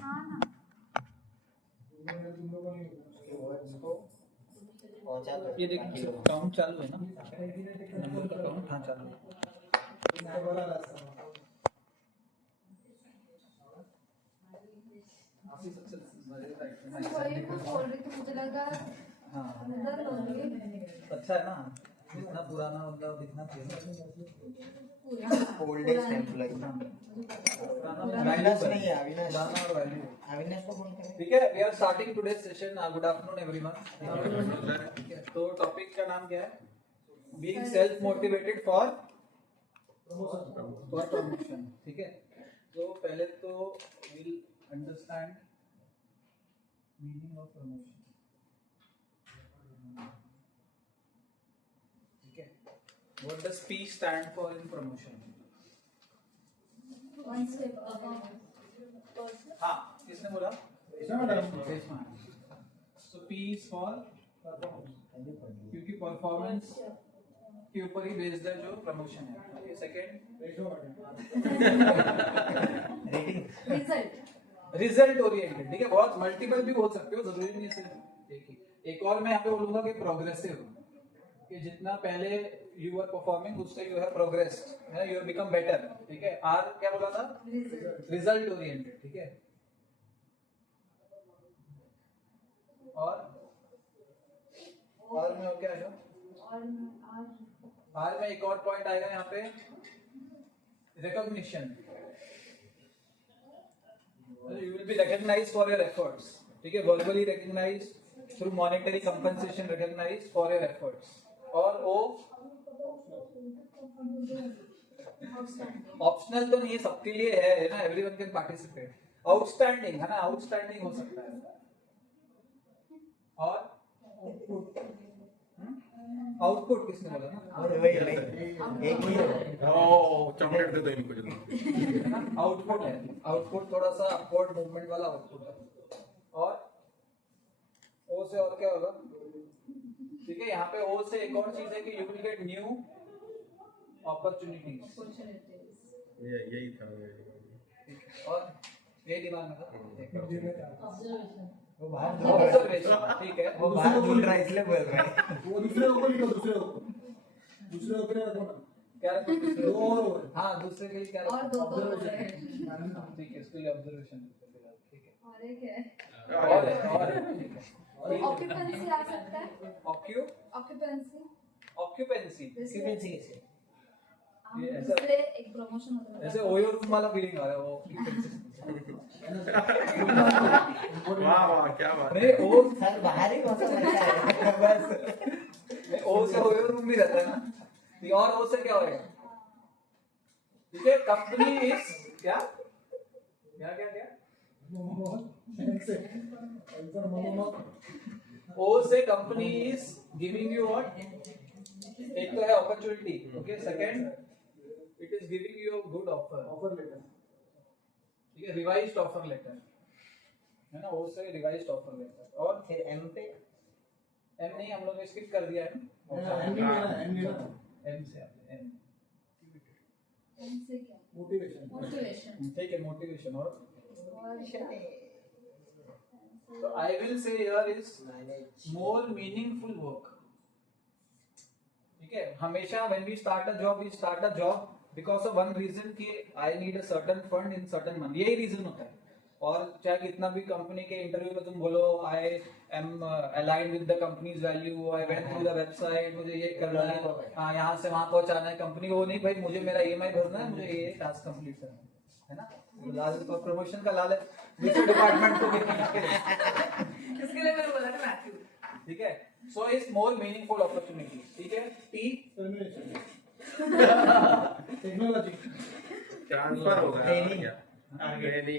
हाँ ना ये देखिए काउंट चालू है ना, नंबर का काउंट हाँ चालू है। वही कुछ बोल रही थी, मुझे लगा हाँ उधर लोगे अच्छा है ना, जितना पुराना बंदा दिखना चाहिए। ओल्डेस्ट एम्प्लॉय अविनाश नहीं है, अविनाश को फोन करें। ठीक है, we are starting today's session. Good afternoon everyone. तो टॉपिक का नाम क्या है? Being self motivated for promotion. ठीक है, तो पहले तो will understand meaning of promotion. ठीक है, what does P stand for in promotion? हाँ, किसने बोला? So P is for क्योंकि परफॉर्मेंस के ऊपर ही बेस्ड है जो प्रमोशन है। Okay, second result oriented. ठीक है, बहुत मल्टीपल भी बोल सकते हो, जरूरी नहीं सिर्फ एक ही। एक और मैं यहाँ पे बोलूंगा कि प्रोग्रेसिव, कि जितना पहले यू आर परफॉर्मिंग उससे यू हैव प्रोग्रेस्ड, है, यू हैव बिकम बेटर। ठीक है, आर क्या बोला था? Result oriented. ठीक है, और में क्या आएगा? आर में एक और पॉइंट आएगा यहाँ पे, recognition. You will be recognized for your efforts. ठीक है, verbally recognized, through monetary compensation recognized for your efforts. और ओ ऑप्शनल तो नहीं है, सबके लिए है ना, एवरीवन कैन पार्टिसिपेट। आउटस्टैंडिंग है ना, आउटस्टैंडिंग हो सकता है। और आउटपुट किसने बोला ना? चॉकलेट दे दो इनको जल्दी। आउटपुट है, आउटपुट थोड़ा सा अपवर्ड मूवमेंट वाला आउटपुट है। और ओ से और क्या होगा? ठीक है, यहाँ पे ओ से एक और चीज है कि you will get new opportunities. यही था। और ये दिमाग में था वो बाहर ऑब्जर्वेशन। ठीक है, वो बाहर ढूंढ रहा है इसलिए बोल रहा है। वो दूसरे ऊपर लिखो, दूसरे ऊपर रखो ना। क्या रखो? दो और हाँ, दूसरे के लिए क्या रखो? और दो ठीक है, इसके लिए ऑब्जर्वेशन। ठीक है, और एक है और ऑक्यूपेंसी आ सकता है। ऑक्यूपेंसी ऑक्यूपेंसी हम ये ऐसा- दूसरे एक प्रमोशन होता है ऐसे ओयो रूम वाला फीलिंग आ रहा है वो। वाह वाह क्या बात है। नहीं, ओ सर बाहर ही मौसम अच्छा है बस। ओ से ओयो रूम भी रहता है ना। ठीक, और ओ से क्या होएगा? ठीक है, कंपनी इज क्या क्या क्या क्या ओ से company is giving you what? एक तो है opportunity. Okay, second it is giving you good offer letter. ठीक है, रिवाइज्ड ऑफर लेटर है ना, ओ से रिवाइज्ड ऑफर लेटर। और फिर एम पे एम नहीं, हम लोग ने स्किप कर दिया है। एम से क्या? मोटिवेशन। मोटिवेशन। ठीक है, मोटिवेशन। और और so I will say here is more meaningful work. ठीक है, हमेशा when we start a job because of one reason कि I need a certain fund in certain month, यही reason होता है। और चाहे कितना भी कंपनी के इंटरव्यू में तुम बोलो I am aligned with the company's value, I went through the website, मुझे ये करना है, हाँ यहाँ से वहाँ पहुँचाना है कंपनी को, वो नहीं भाई मुझे मेरा EMI भरना है, मुझे ये टास्क कंप्लीट करना है ना। लालच को प्रमोशन का लालच दूसरे डिपार्टमेंट को देने के लिए। इसके लिए मैंने बोला था मैथ्यू। ठीक है, so is more meaningful opportunity. ठीक है, टी टेक्नोलॉजी ट्रांसफर होगा Training। क्या?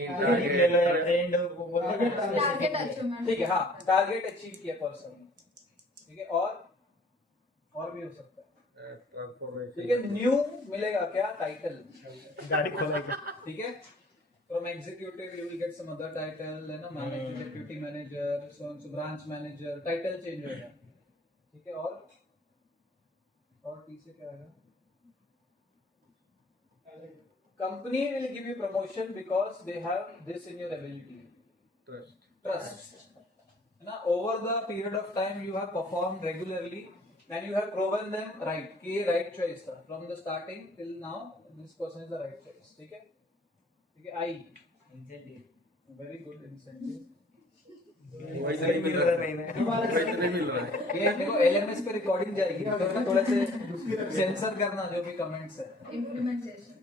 ट्रेंड वो बोल रहा है। Target achievement. ठीक है, हाँ, टारगेट अचीव किया पर्सन। ठीक है, और भी हो सकता है। ठीक है, न्यू मिलेगा क्या? टाइटल। गाड़ी खोलेगा। ठीक है, from executive you will get some other title, है ना, manager, deputy manager, so branch manager, title change होगा। ठीक है, और टी से क्या आएगा? Company will give you promotion because they have this in your ability. Trust. Now, over the period of time you have performed regularly and you have proven them right. कि ये right choice था. From the starting till now, this person is the right choice. ठीक है? ठीक है? I. Incentive. Very good incentive. वैसे नहीं मिल रहा है, वैसे नहीं मिल रहा है। ये देखो LMS पे रिकॉर्डिंग जाएगी तो थोड़ा से सेंसर करना जो भी कमेंट्स है. Implementation.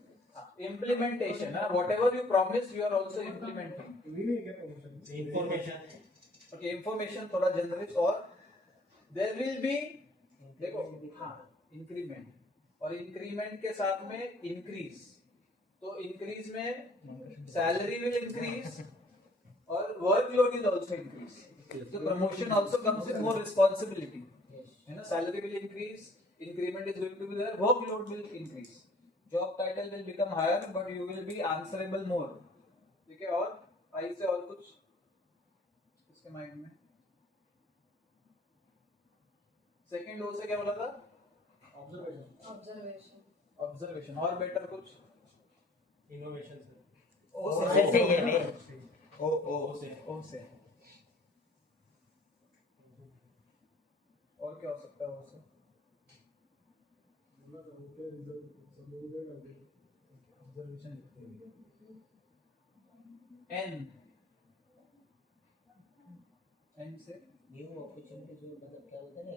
Implementation. Whatever you promise, you are also implementing. We नहीं get promotion. Information. Okay, information थोड़ा जनरल और there will be देखो हाँ इंक्रीमेंट और इंक्रीमेंट के साथ में इंक्रीज तो इंक्रीज में सैलरी विल इंक्रीज और workload is also increase so promotion also comes with more responsibility है ना salary will increase increment is going to be there workload will increase job title will become higher but you will be answerable more ठीक है और आई से और कुछ इसके mind में सेकंड ओ से क्या बोला था Observation. ऑब्जर्वेशन और बेटर कुछ Innovation. ओ ओ से से ये नहीं. ओ से. ओ से और क्या हो सकता है ओ से ऑब्जर्वेशन एन एन से New opportunities में मतलब क्या होता है ना?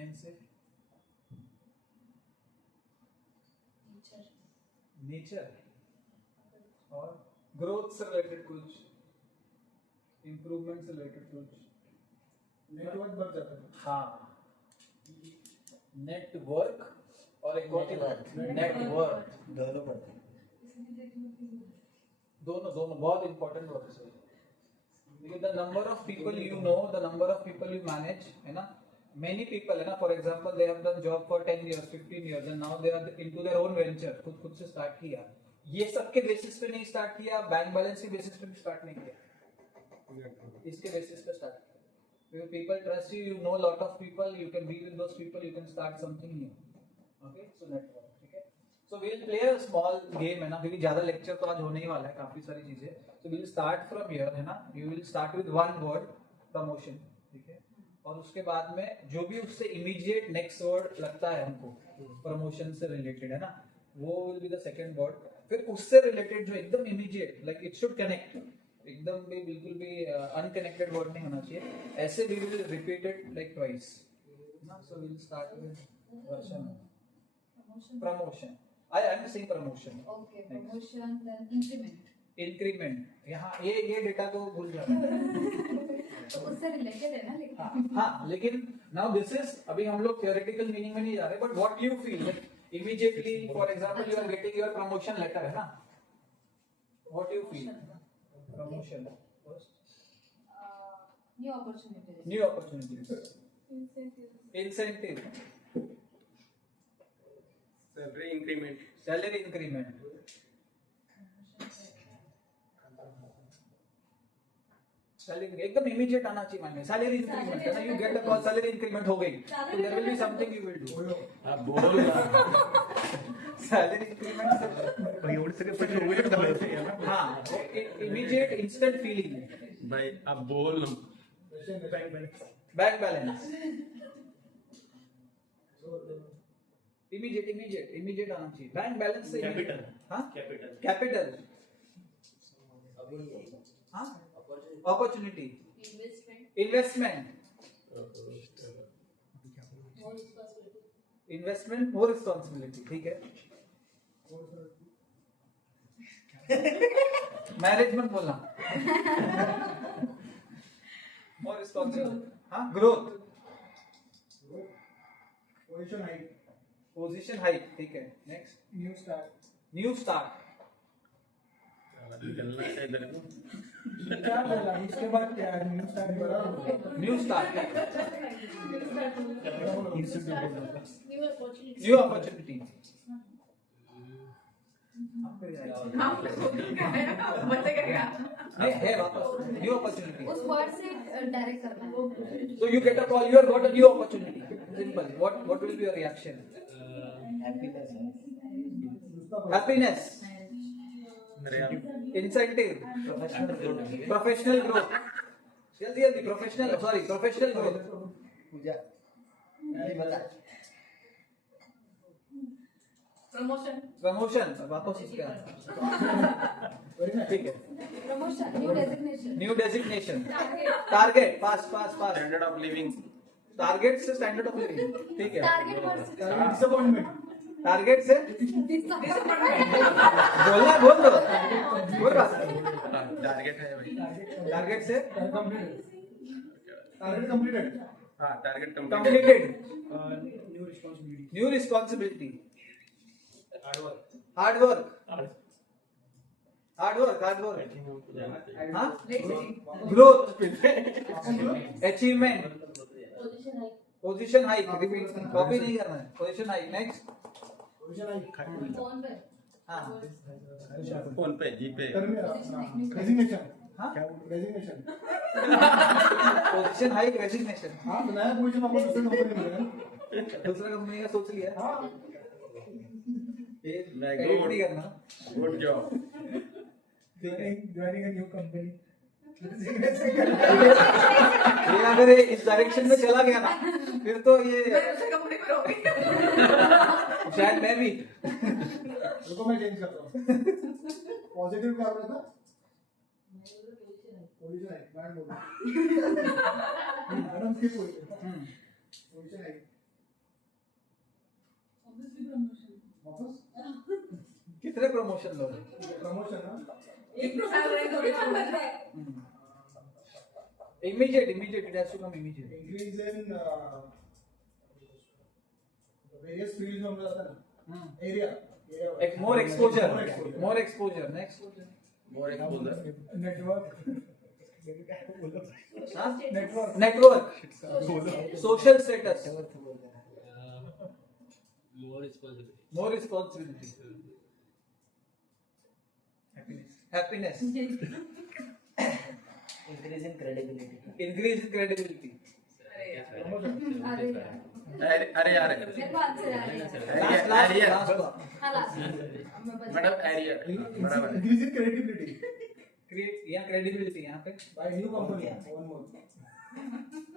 एन से Teacher. नेचर और ग्रोथ से रिलेटेड कुछ इंप्रूवमेंट से रिलेटेड कुछ नेटवर्क बढ़ जाता है. हाँ नेटवर्क और एक और Network. नेटवर्क दोनों पढ़ते हैं. दोनों दोनों बहुत इंपॉर्टेंट वर्ड्स है देखिए the number of people you know the number of people you manage है ना many people है ना for example they have done job for 10 years 15 years and now they are into their own venture खुद से start किया ये सब के बेसिस पे नहीं स्टार्ट किया बैंक बैलेंस के बेसिस पे भी स्टार्ट नहीं किया इसके बेसिस पे स्टार्ट किया people trust you you know lot of people you can be with those people you can start something new okay so network ठीक है so we'll play a small game है ना क्योंकि ज्यादा लेक्चर तो आज होने ही वाला है काफी सारी चीजें so we'll start from here है ना you will start with one word promotion ठीक है और उसके बाद में जो भी उससे इमीडिएट नेक्स्ट वर्ड लगता है हमको प्रमोशन से रिलेटेड है ना वो will be the second word फिर उससे रिलेटेड जो एकदम immediate like it should connect एकदम भी बिल्कुल भी अनकनेक्टेड वर्ड नहीं होना चाहिए ऐसे we will repeat it like twice ना so we will start with version promotion I am saying promotion Okay. Promotion. Then increment. Increment यहाँ ये डेटा को भूल जाना तो उससे रिलेटेड है ना लेकिन. हाँ लेकिन नाउ दिस इज अभी हम लोग थियोरेटिकल मीनिंग में नहीं जा रहे but what you feel like immediately for example you are getting your promotion letter है ना what you feel promotion New opportunities. New opportunities incentive salary increment salary increment salary एकदम इमीडिएट आना चाहिए mind में सैलरी इंक्रीमेंट है ना you get the call salary increment हो गई तो there will be something you will do आप बोल सैलरी इंक्रीमेंट से एवढं सगळं पटलं उलट झालं. हाँ इमीडिएट इंस्टेंट फीलिंग भाई आप बोल बैंक बैलेंस इमीडिएट आना चाहिए बैंक बैलेंस से Capital. हाँ Capital. कैपिटल हाँ opportunity Investment. Investment More responsibility. Investment more responsibility ठीक है मैनेजमेंट बोलना मोर रिस्पॉन्सिबिलिटी हाँ growth position height. Position height ठीक है next new start. New start निकलना है इधर को क्या बोला इसके बाद क्या है? न्यू स्टार्ट बराबर. New start New opportunities. New opportunity नहीं है वापस न्यू अपॉर्चुनिटी उस वर्ड से डायरेक्ट करना है. So you get a call, you have got a new opportunity. Simple. What will be your reaction? Happiness, नया इंसेंटिव, प्रोफेशनल ग्रोथ, जल्दी जल्दी, प्रोफेशनल ग्रोथ, पूजा नहीं बता Promotion. प्रमोशन, वापस इसके ठीक है, Promotion. New designation. New designation, Target. Target, pass, standard of living target से स्टैंडर्ड ऑफ लिविंग, ठीक है, Target versus डिसअपॉइंटमेंट टारगेट से disappointment. बोलना, बोल दो, बोल रहा, टारगेट है भाई टारगेट से टारगेट कंप्लीटेड हाँ target completed, new responsibility new responsibility, hard work, हाँ, Let's see. Growth, achievement, Position high. Position hike, repeat, copy नहीं करना है, पोजीशन हाइक, नेक्स्ट, पोजीशन आई Phone पे. हाँ, फोन पे जी पे रेजिग्नेशन हाँ, रेजिग्नेशन पोजीशन हाइक, रेजिग्नेशन, हाँ तो नया पोजीशन आपको दूसरे कंपनी में मिलेगा दूसरा कंपनी का सोच लिया, हाँ ये मैं edit नहीं करना, good job joining a new company ये अगर ये इस डायरेक्शन में चला गया ना, फिर तो ये दूसरे कंपनी में रहोगे. शायद मैं भी, रुको मैं चेंज करता हूँ पॉजिटिव क्या बोला था पोजीशन आई मैडम बोला मैडम की पोजीशन आई वापस कितने प्रमोशन लोगे, प्रमोशन ना एक salary थोड़ी कम कर रहे हैं. Immediate, it has to come immediate, increase in various fields में होता है ना area more exposure, next, more exposure network network, social status, more responsibility, happiness, increase in credibility increase in credibility, अरे यार मेरे को answer आ रही है. last area one. हाँ, last. अब मैं बता. मैडम एरिया बराबर है इंक्रीज इन क्रेडिबिलिटी create यहाँ credibility यहाँ पे by new company one more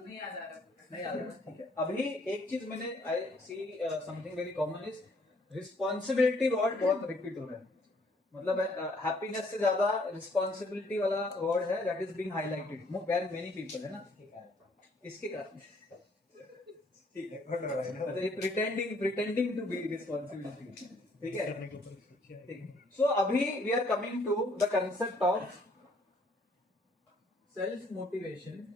नहीं याद आ रहा. नहीं आ रहा, ठीक है, अभी एक चीज मैंने I see something very common is responsibility word बहुत रिपीट हो रहा है, मतलब हैप्पीनेस से ज्यादा रिस्पॉन्सिबिलिटी वाला वर्ड है that is being highlighted very many people, है ना, इसके कारण, ठीक है, मतलब ये प्रिटेंडिंग टू बी रिस्पॉन्सिबिलिटी, ठीक है, ठीक, सो अभी we are coming to the concept of self motivation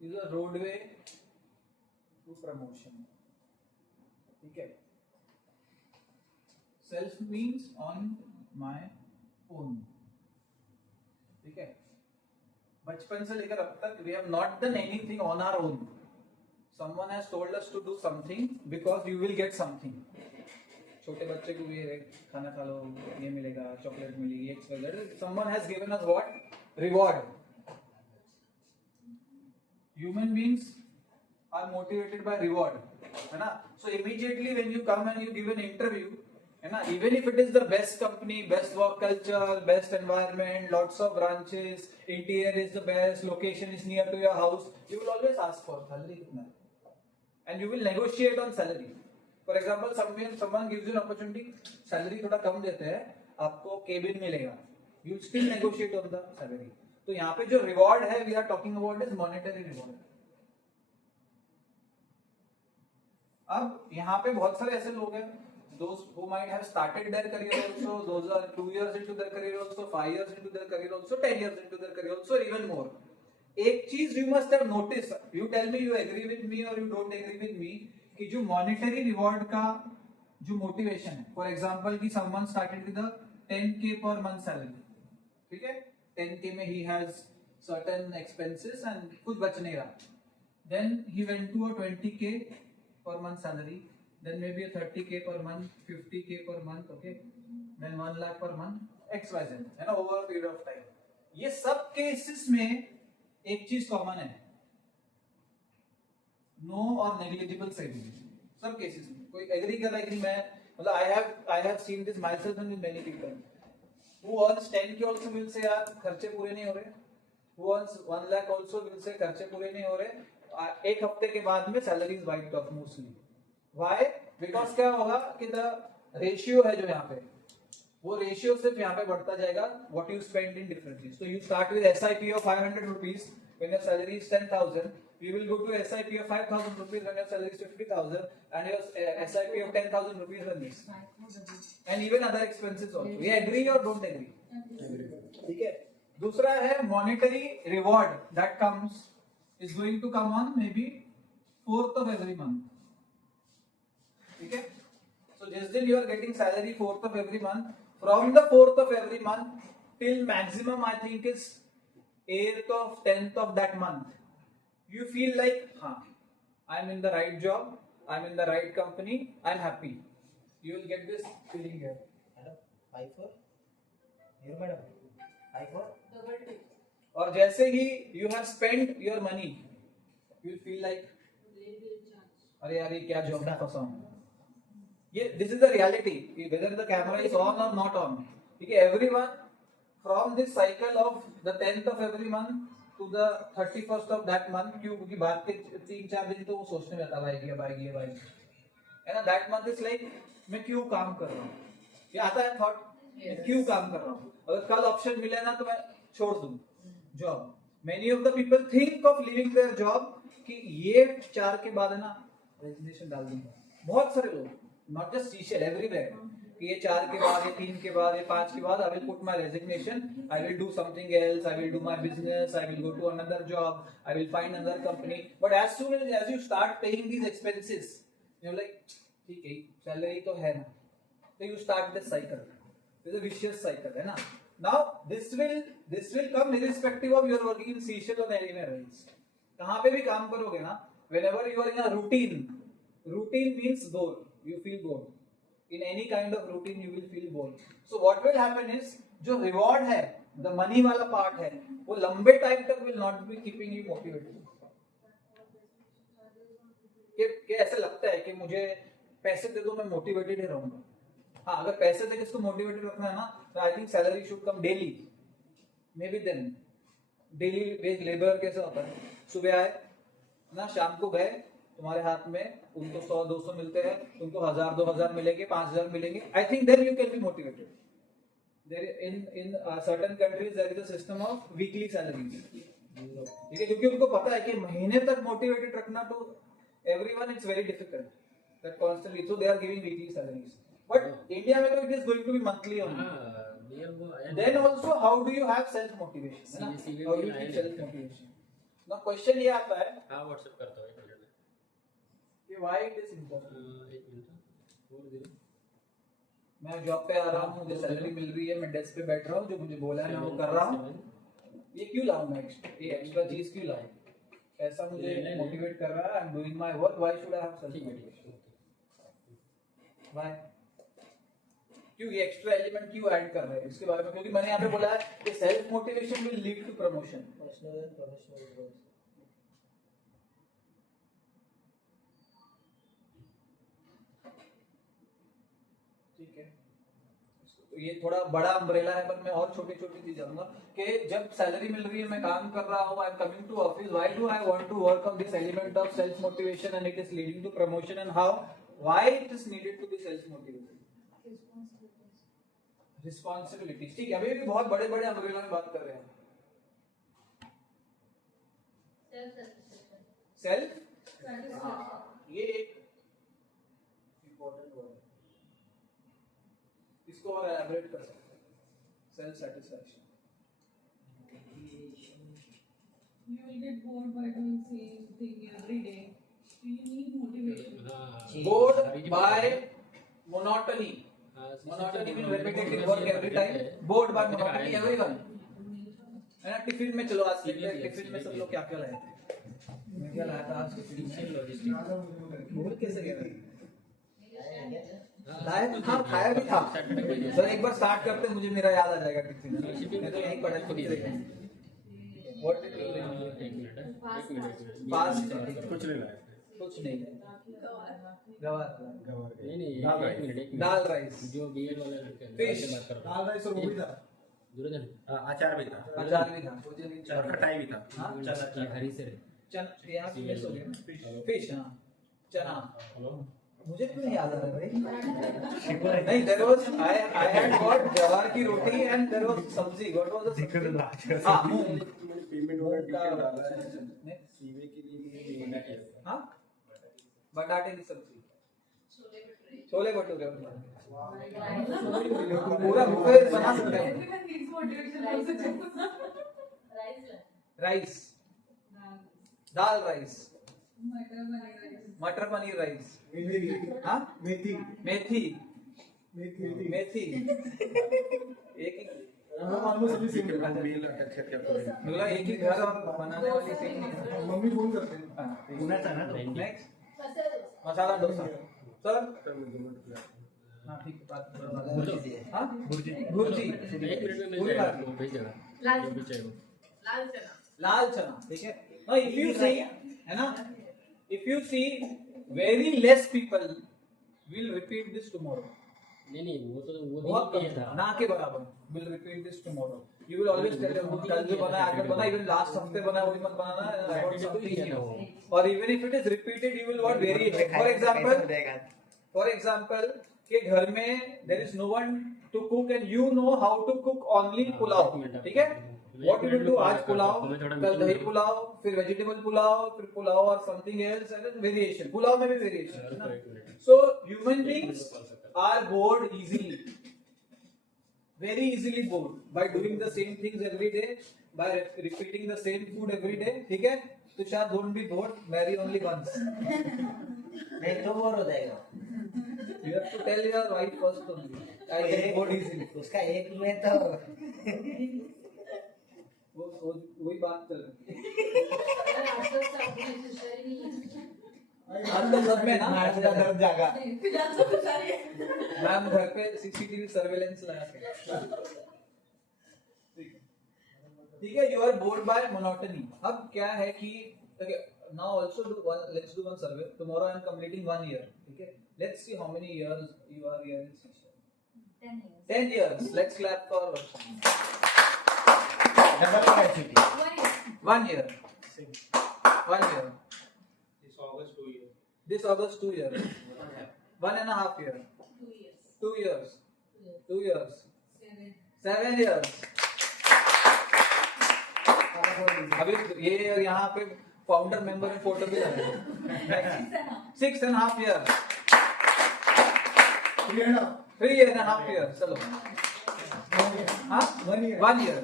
is a roadway to promotion, ठीक है, self means on my own, ठीक है, बचपन से लेकर अब तक we have not done anything on our own, someone has told us to do something because you will get something, छोटे बच्चे को ये खाना खा लो, ये मिलेगा, चॉकलेट मिलेगी, XYZ, someone has given us what? Reward. Human beings are motivated by reward, है ना? So immediately when you come and you give an interview, है ना? Even if it is the best company, best work culture, best environment, lots of branches, interior is the best, location is near to your house, you will always ask for salary कितना है, and you will negotiate on salary. For example, someone gives you an opportunity, salary थोड़ा कम देते हैं, आपको cabin मिलेगा, you still negotiate on the salary. तो यहाँ पे जो रिवॉर्ड है we are talking about is monetary reward. अब यहाँ पे बहुत सारे ऐसे लोग हैं those who might have started their career also, those are 2 years into their career also, 5 years into their career also, 10 years into their career also, or even more. एक चीज you must have noticed, you tell me you agree with me or you don't agree with me, कि जो monetary reward का जो motivation है, for example कि someone started with a 10K per month salary, ठीक है, 10K में he has certain expenses and कुछ बच नहीं रहा, then he went to a 20K per month salary, then maybe a 30K per month, 50K per month, okay, then 1 lakh per month, XYZ, है ना, over a period of time. ये सब cases में एक चीज कॉमन है, no और negligible saving, सब केसेस में कोई एग्री कर रहा है कि नहीं? मैं मतलब I have seen this my self and with many people who earns 10K also will say यार खर्चे पूरे नहीं हो रहे, who earns 1 lakh also will say खर्चे पूरे नहीं हो रहे, एक हफ्ते के बाद में salary is wiped off mostly. Why? Because क्या होगा कि द रेशियो है जो यहाँ पे, वो रेशियो सिर्फ यहाँ पे बढ़ता जाएगा, what you spend in different चीज। तो you start with SIP of 500 rupees when your salary is 10,000, you will go to SIP of 5,000 rupees when your salary is 50,000, and your SIP of 10,000 rupees when this, and even other expenses also. You agree or don't agree? ठीक है। दूसरा है monetary reward that comes is going to come on maybe 4th of every month. ठीक है। So जिस दिन you are getting salary 4th of every month, from the 4th of every month till maximum I think is 8th of 10th of that month, you feel like I'm in the right job, I'm in the right company, I'm happy. You will get this feeling here. Madam, 5-4. Here, madam. 5-4. Double tick. और जैसे ही you have spent your money, you will feel like अरे यार ये क्या job में फंसा हूँ। ये this is the reality, whether the camera is on or not on. ठीक है, everyone from this cycle of the 10th of every month to the 31st of that month, क्यों? क्योंकि बाद के 3-4 दिन तो वो सोचने में आता है ना, that month is like मैं क्यों काम कर रहा हूँ, ये आता है थॉट, क्यों काम कर रहा हूँ, अगर कल ऑप्शन मिले ना तो मैं छोड़ दूँ job. Many of the people think of leaving their job कि ये 4 के बाद है ना रेजिग्नेशन डाल दूंगा, बहुत सारे लोग, not just Seychelles, everywhere, कि ये 4 के बाद, ये 3 के बाद, ये 5 के बाद, I will put my resignation, I will do something else, I will do my business, I will go to another job, I will find another company. But as soon as you start paying these expenses, you're like, ठीक है, salary तो है ना, so you start this cycle. It's a vicious cycle, है ना? Now this will come irrespective of your working in Seychelles or anywhere else. कहाँ पे भी काम करोगे ना, whenever you are in a routine means bored, you feel bored. In any kind of routine you will feel bored. So what will happen is जो reward है, the money वाला part है, वो लंबे टाइम तक will not be keeping you motivated. कि ऐसा लगता है कि मुझे पैसे दे दो मैं मोटिवेटेड ही रहूंगा। हाँ, अगर पैसे दे के इसको मोटिवेटेड रखना है ना, तो I think salary should come daily, maybe then. Daily wage labour कैसे होता है, सुबह आए ना, शाम को गए, तुम्हारे हाथ में उनको 100-200 मिलते हैं, तुमको 1000-2000 मिलेंगे, 5000 मिलेंगे, I think then you can be motivated. There in certain countries there is a system of weekly salaries, ठीक है, क्योंकि उनको पता है कि महीने तक मोटिवेटेड रखना तो everyone it's very difficult that constantly, so they are giving weekly salaries. But India में तो it is going to be monthly only. Then also how do you have self motivation, है ना, how do you keep self motivation. Now question ये आता है, हां WhatsApp करता हूं कि व्हाई इट इज इम्पोर्टेंट। मैं जॉब पे आ रहा हूँ, मुझे सैलरी मिल रही है, मैं डेस्क पे बैठ रहा हूँ, जो मुझे बोला है मैं वो कर रहा हूँ, ये क्यों लाऊं मैं, ये एक्स्ट्रा चीज क्यों लाऊं, ऐसा मुझे मोटिवेट कर रहा है, I am doing my work, why should I have self motivation, why, क्यों ये एक्स्ट्रा एलिमेंट क्यों ऐड कर रहे हैं इसके बारे में, क्योंकि मैंने यहाँ पे बोला है कि self motivation will lead to promotion, personal and professional growth. ठीक है, तो ये थोड़ा बड़ा अम्ब्रेला है, पर मैं और छोटी छोटी चीज जानूंगा कि जब सैलरी मिल रही है, मैं काम कर रहा हूँ, I am coming to office, why do I want to work on this element of self motivation and it is leading to promotion, and how, why it is needed to be self motivated. Responsibilities, ठीक है, अभी भी बहुत बड़े बड़े umbrella में बात कर रहे हैं। सेल्फ, ये एक इम्पोर्टेंट वर्ड है, इसको और एलैबोरेट कर सकते हैं, self satisfaction. You will get bored by doing same thing every day. So you need motivation. Bored by monotony. Monotony means repetitive work every time. Bored by monotony, everyone. है ना, tiffin में चलो आज देखते हैं, टिफिन में सब लोग क्या क्या लाए थे, मैं क्या लाया था आज टिफिन में, लॉजिस्टिक, बोल कैसे गया लाया तो था, खाया भी था, सर एक बार स्टार्ट करते मुझे मेरा याद आ जाएगा टिफिन, मैं तो यहीं पढ़ा व्हाट डिड यू पास्ट कुछ नहीं लाया। कुछ नहीं है गवार नहीं दाल एक राइस। मिनट, एक मिनट। दाल राइस जो बीएड वाला लड़का है, Fish। उससे बात करता दाल राइस और वो भी था दुर्योधन अचार भी था अचार भी था और खटाई भी था हाँ ये हरी से रे। चना यहाँ पे मिस हो गया फिश हाँ चना मुझे क्यों नहीं याद आ रहा भाई नहीं there was I had got जवार की रोटी and there was sabzi what was the हां मूंग पेमेंट मूंग वगैरह का डाला है नहीं, सीवे के लिए भी हाँ बटाटे की सब्जी छोले भटूरे पूरा बुफे बना सकते हैं Everyone needs motivation also. Rice dal rice matar paneer मटर पनीर rice. राइस मेथी हाँ मेथी मेथी मेथी मेथी एक ही हम ऑलमोस्ट अभी सेम मेल अटैच करके आपको मतलब एक ही घर और बनाने वाली सेम नहीं है मम्मी फोन करते हैं नेक्स्ट मसाला डोसा सर हाँ ठीक है बात करो हाँ भुर्जी एक मिनट में मिल पूरी जाएगा, बात वो भेज देगा लाल जो भी चाहिए वो। लाल चना ठीक है now if you see है ना if you see very less people will repeat this tomorrow नहीं वो तो वो बहुत नहीं कम किया था ना के बराबर will repeat this tomorrow you will always tell them कल जो बना आगे बना even last हफ्ते बना वही मत बनाना I want something new और even if it is repeated you will want variation for example कि घर में there is no one to cook and you know how to cook only pulao ठीक है what you will do आज पुलाव कल दही पुलाव फिर वेजिटेबल पुलाव फिर पुलाव और something else and variation pulao में भी वेरिएशन है ना so human beings are bored easily very easily bored by doing the same things every day by repeating the same food every day ठीक है तो शायद don't be bored marry only once नहीं तो बोर हो जाएगा you have to tell your wife first only I get bored easily उसका एक में तो वही बात चल रही है आजकल आजकल सब में ना नाच का दर्द जागा मैम घर पे सीसीटीवी सर्वेलेंस लगा के ठीक है you are bored by monotony अब क्या है कि now also do one let's do one survey tomorrow I am completing 1 year ठीक है let's see how many years you are here in Seychelles 10 years let's clap for double capacity 1 year 1 year this August 2 years 1.5 year 2 years 2 years 7 years अभी ये यहाँ पे founder member में photo भी लगे 6.5 years 3.5 years चलो हाँ 1 year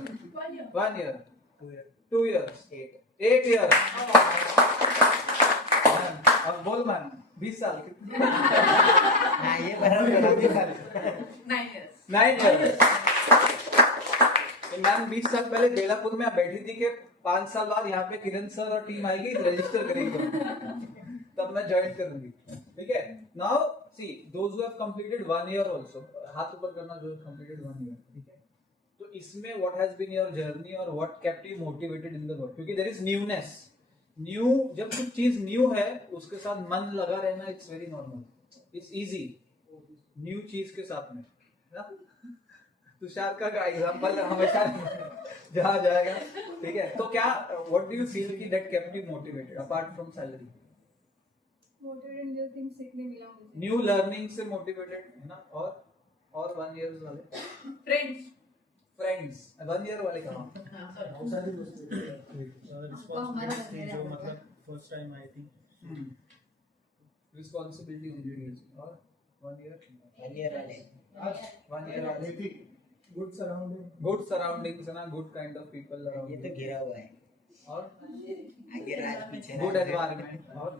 1 year 2 years 8 years अब बोल मैम 20 साल हाँ ये बराबर 9 years मैम 20 साल पहले बेलापुर में आप बैठी थी कि 5 साल बाद यहाँ पे किरण सर और टीम आएगी रजिस्टर करेगी तब मैं ज्वाइन करूंगी ठीक है now see those who have completed 1 year also हाथ ऊपर करना जो कंप्लीटेड 1 year ठीक है तो इसमें what has been your journey और what kept you motivated in the work क्योंकि देयर इज न्यूनेस न्यू जब कुछ चीज न्यू है उसके साथ मन लगा रहना it's very normal it's easy new चीज के साथ में है ना तुषार का एग्जांपल हमेशा जहाँ जाएगा ठीक है तो क्या व्हाट डू यू फील कि that kept you motivated apart from salary motivated new things सीखने मिला मुझे न्यू लर्निंग से मोटिवेटेड है ना और 1 year वाले फ्रेंड्स 1 year वाले कहाँ रिस्पॉन्सिबिलिटी जो मतलब फर्स्ट टाइम आई थी रिस्पॉन्सिबिलिटी और 1 year 1 year वाले 1 year वाले मेथी गुड सराउंडिंग गुड सराउंडिंग्स है ना गुड काइंड ऑफ पीपल ये अराउंड तो घिरा हुआ है और आगे राज पीछे गुड एनवायरनमेंट और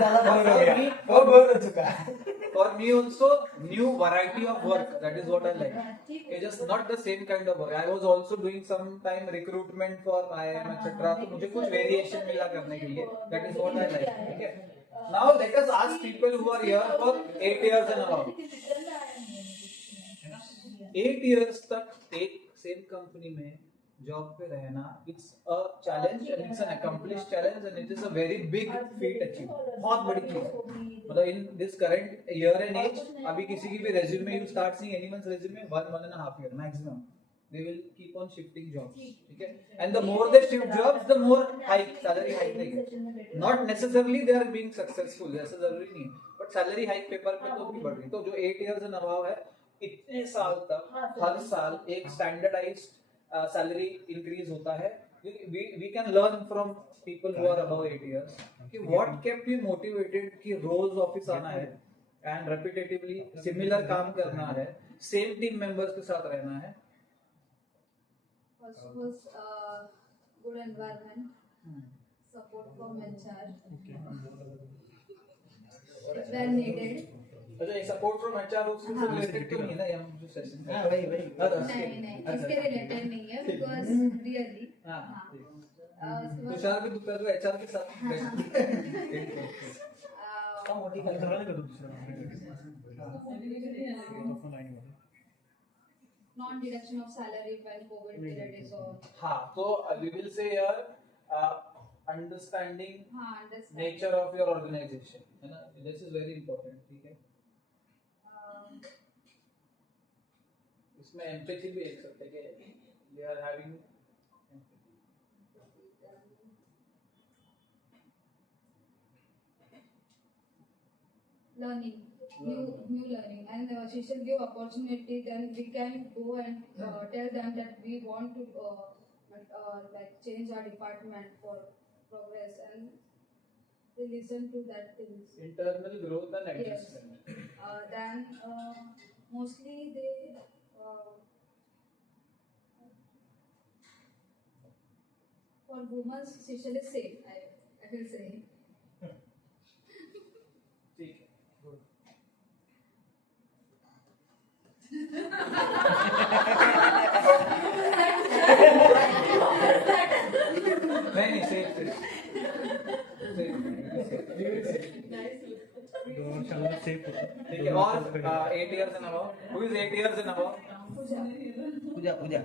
ज्यादा बोर हो गया वो बोर हो चुका है For me also, new variety of work. That is what I like. It's just not the same kind of work. I was also doing some time recruitment for IIM etc. तो मुझे कुछ variation मिला करने के लिए. That is what I like. ठीक है. Now let us ask people who are here for 8 years and above. 8 years तक एक same company में जॉब पे रहना it's a challenge and it's an accomplish challenge and it is a very big feat achieve, बहुत बड़ी चीज है। मतलब in this current year and as अभी किसी की भी resume you start seeing anyone's resume 1.5 year maximum they will keep on shifting jobs, ठीक है, and the more they shift jobs the more hike salary hike they get, not necessarily they are being successful, ऐसा जरूरी नहीं है, but salary hike paper पे तो भी बढ़ रही। तो जो 8 years and above है इतने साल तक हर साल एक स्टैंडर्डाइज्ड सैलरी इंक्रीज होता है। we can learn from people who are above 8 years कि what kept you motivated कि रोज ऑफिस आना है and repetitively similar काम करना है, same team members के साथ रहना है। First was good environment, support from HR. When needed. अच्छा ये सपोर्ट फ्रॉम एचआर उससे रिलेटेड तो नहीं है ना, ये हम जो सेशन हाँ वही वही नहीं इसके रिलेटेड नहीं है because really. हाँ उसके बाद तुषार भी दोपहर को एचआर के साथ मोटी कर non-deduction of salary when COVID period is on. हाँ तो we will say here understanding हाँ understand. nature of your organization है ना, this is very important, ठीक है। इसमें empathy भी एक सकते हैं कि they are having Learning, new learning, and she should give opportunity. Then we can go and tell them that we want to like change our department for progress, and they listen to that things. internal growth and Yes. adjustment। Then mostly they for women session is safe. I will say. ठीक है, good। नहीं safe ठीक है। और 8 years and above, who is 8 years and above? Pooja Pooja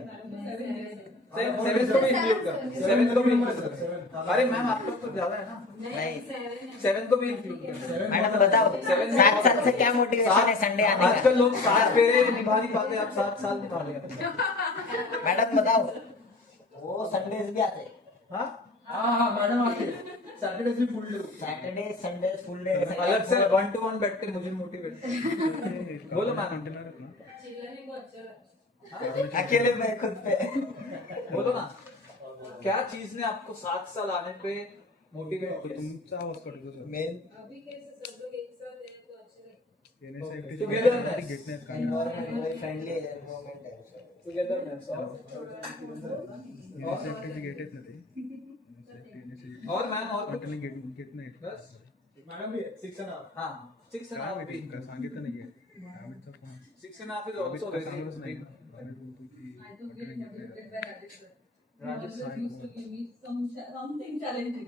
seven को भी include कर, seven को भी इंक्लूड कर। अरे मैम आप लोग तो ज्यादा है ना, नहीं 7 को भी इंक्लूड कर। मैडम बताओ 7 साल से क्या मोटिवेशन है संडे आने का? आजकल लोग 7 फेरे निभा नहीं पाते, आप 7 साल निभा लिया। मैडम बताओ वो संडेज भी आते हाँ हाँ मैडम आते सैटरडे से full day, Saturday Sunday full day अलग से 1-to-1 बैठ के मुझे मोटिवेट बोलो मैम, चिल्लाने को अच्छा लगता है। अकेले मैं खुद पे बोलो ना क्या चीज ने आपको 7 साल आने पे मोटिवेट किया? मेन अभी कैसे सब लोग एक साथ हैं तो अच्छा लगता है। टुगेदरनेस, एनवायरनमेंट फ्रेंडली एनवायरनमेंट है टुगेदरनेस और मैम और कुछ? बस मैडम भी 6.5 हाँ 6.5 6.5 is also very big। I don't get motivated by Rajeshwar. Rajeshwar used to give me something challenging.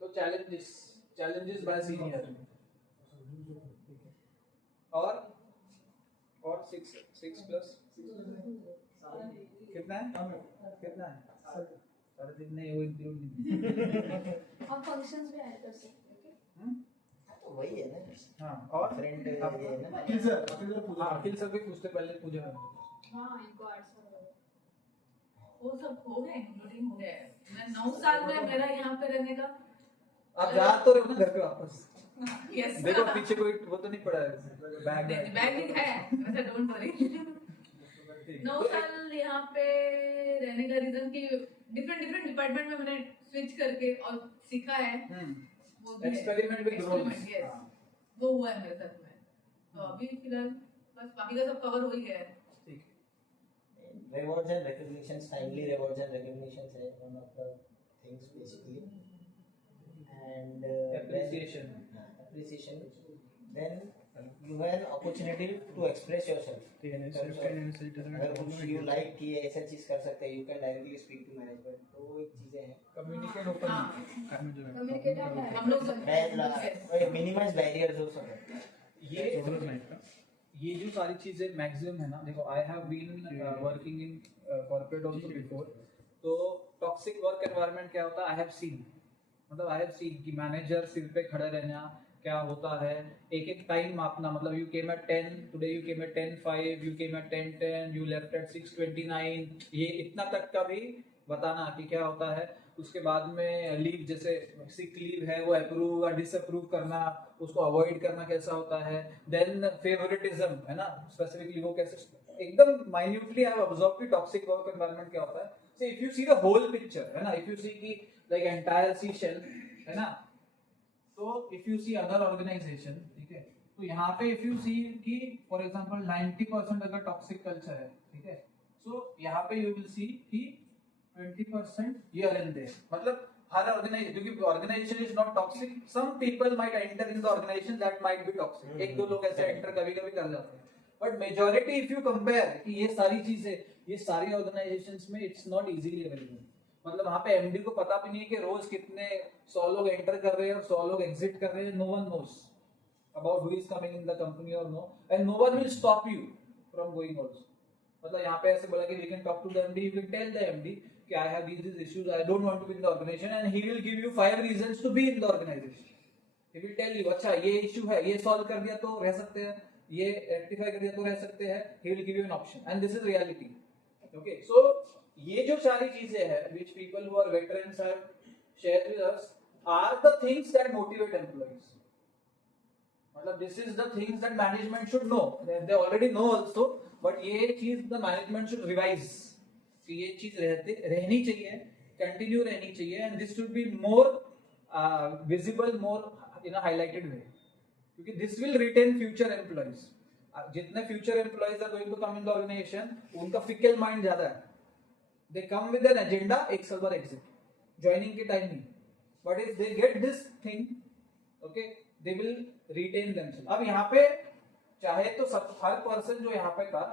तो challenges by senior और 6 plus कितना है? साढ़े 3 नहीं, वो इंक्लूड नहीं। हम functions भी add कर सकते हैं। तो वही है ना हाँ और फ्रेंड ये आप- है ना अखिल सर पूजा हाँ अखिल सर भी पूछते पहले पूजा में। हाँ इनको आर्ट्स वो सब हो गए, इंक्लूडिंग हो गए। मैं 9 साल में मेरा यहाँ पे रहने का आप जा तो रहे हो ना घर पे वापस? यस देखो पीछे कोई वो तो नहीं पड़ा है बैग बैगिंग है वैसे, डोंट वरी। 9 साल यहाँ पे रहने का रीजन कि डिफरेंट डिपार्टमेंट में मैंने स्विच करके और सीखा है। वो भी है। Experiment with Experiment, roles. yes। वो हुआ है मेरे साथ में। तो अभी फिलहाल बस बाकी का सब कवर हो ही गया है। ठीक rewards and recognitions, timely rewards and recognitions is one of the things basically, and Appreciation. appreciation. Then you have an opportunity to express yourself. अगर कुछ you like कि ऐसा चीज कर सकते हैं, you can directly speak to management. तो वो एक चीजें हैं. कम्युनिकेट ओपनली, कम्युनिकेट हम लोग सब minimize barriers हो सकते हैं. ये जो सारी चीजें मैक्सिमम है ना, देखो I have been working in corporate also before, तो टॉक्सिक वर्क एनवायरनमेंट क्या होता है, आई हैव सीन, मतलब आई हैव सीन कि मैनेजर सिर पे खड़े रहना क्या होता है, एक एक टाइम मापना, मतलब you came at 10 today, you came at 10:05, you came at 10:10, you left eight 6:29, ये इतना तक का भी बताना कि क्या होता है। उसके बाद में लीव, जैसे सिक लीव है वो अप्रूव या डिसअप्रूव करना, उसको अवॉइड करना कैसा होता है। देन फेवरेटिज्म है ना, स्पेसिफिकली वो कैसे, एकदम माइन्यूटली आई हैव ऑब्जर्व कि टॉक्सिक वर्क एनवायरनमेंट क्या होता है। So if you see the whole picture है ना, इफ यू सी की लाइक एंटायर सी शेल है ना, तो if you see other organization, ठीक है, तो यहाँ पे इफ यू सी कि फॉर एग्जांपल 90% अगर टॉक्सिक कल्चर है, ठीक है, सो यहाँ पे यू विल सी कि 20% हियर एंड देयर, मतलब हर ऑर्गेनाइजेशन, क्योंकि organization is not toxic, some people might enter in the organization that might be toxic, एक दो लोग ऐसे एंटर कभी कभी कर जाते हैं, but majority if you compare कि ये सारी चीजें, ये सारी ऑर्गेनाइजेशंस में इट्स नॉट इजीली अवेलेबल, मतलब वहां पे एमडी को पता भी नहीं है कि रोज कितने 100 लोग एंटर कर रहे हैं और 100 लोग एग्जिट कर रहे हैं, no one knows about who is coming in the company और no, and no one will stop you from going also, मतलब यहाँ पे ऐसे बोला कि we can talk to the MD, you can tell the MD कि I have these issues, I don't want to be in the organization, and he will give you 5 reasons to be in the organization. He will tell you, अच्छा ये issue है, ये solve कर दिया तो रह सकते हैं, ये रेक्टिफाई कर दिया तो रह सकते हैं, he will give you an option, and this is reality. Okay, so ये जो सारी चीजें हैं which people who are veterans have shared with us are the things that motivate employees. मतलब this is the things that management should know, they already know also, but ये चीज the management should revise कि ये चीज रहनी चाहिए, continue रहनी चाहिए, and this should be more visible, more in a highlighted way, क्योंकि this will retain future employees. जितने future employees are going to come in the organization, उनका फिकल माइंड ज्यादा है, they come with an agenda, एक साल बाद exit, joining के time नहीं, but if they get this thing, okay, they will retain themselves. अब यहाँ पे चाहे तो सब हर पर्सन जो यहाँ पे था,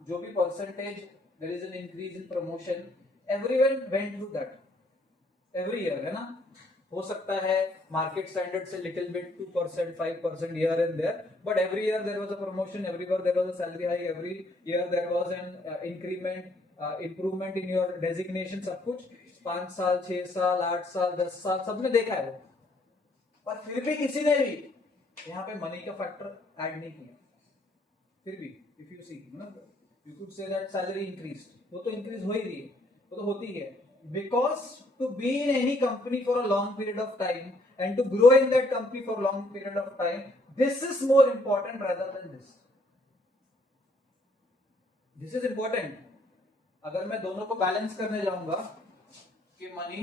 जो भी percentage there is an increase in promotion, everyone went through that every year, है ना, हो सकता है market standard से little bit 2% 5% here and there, but every year there was a promotion, every year there was a salary hike, every year there was an increment, improvement in your designation, सब कुछ 5 साल 6 साल 8 साल 10 साल सबने देखा है वो, पर फिर भी किसी ने भी यहाँ पे मनी का फैक्टर ऐड नहीं किया, फिर भी if you see, you could say that salary increased, वो तो increase हो ही रही है, वो तो होती है, because to be in any company for a long period of time and to grow in that company for a long period of time, this is more important rather than this. This is important. अगर मैं दोनों को balance करने जाऊंगा कि money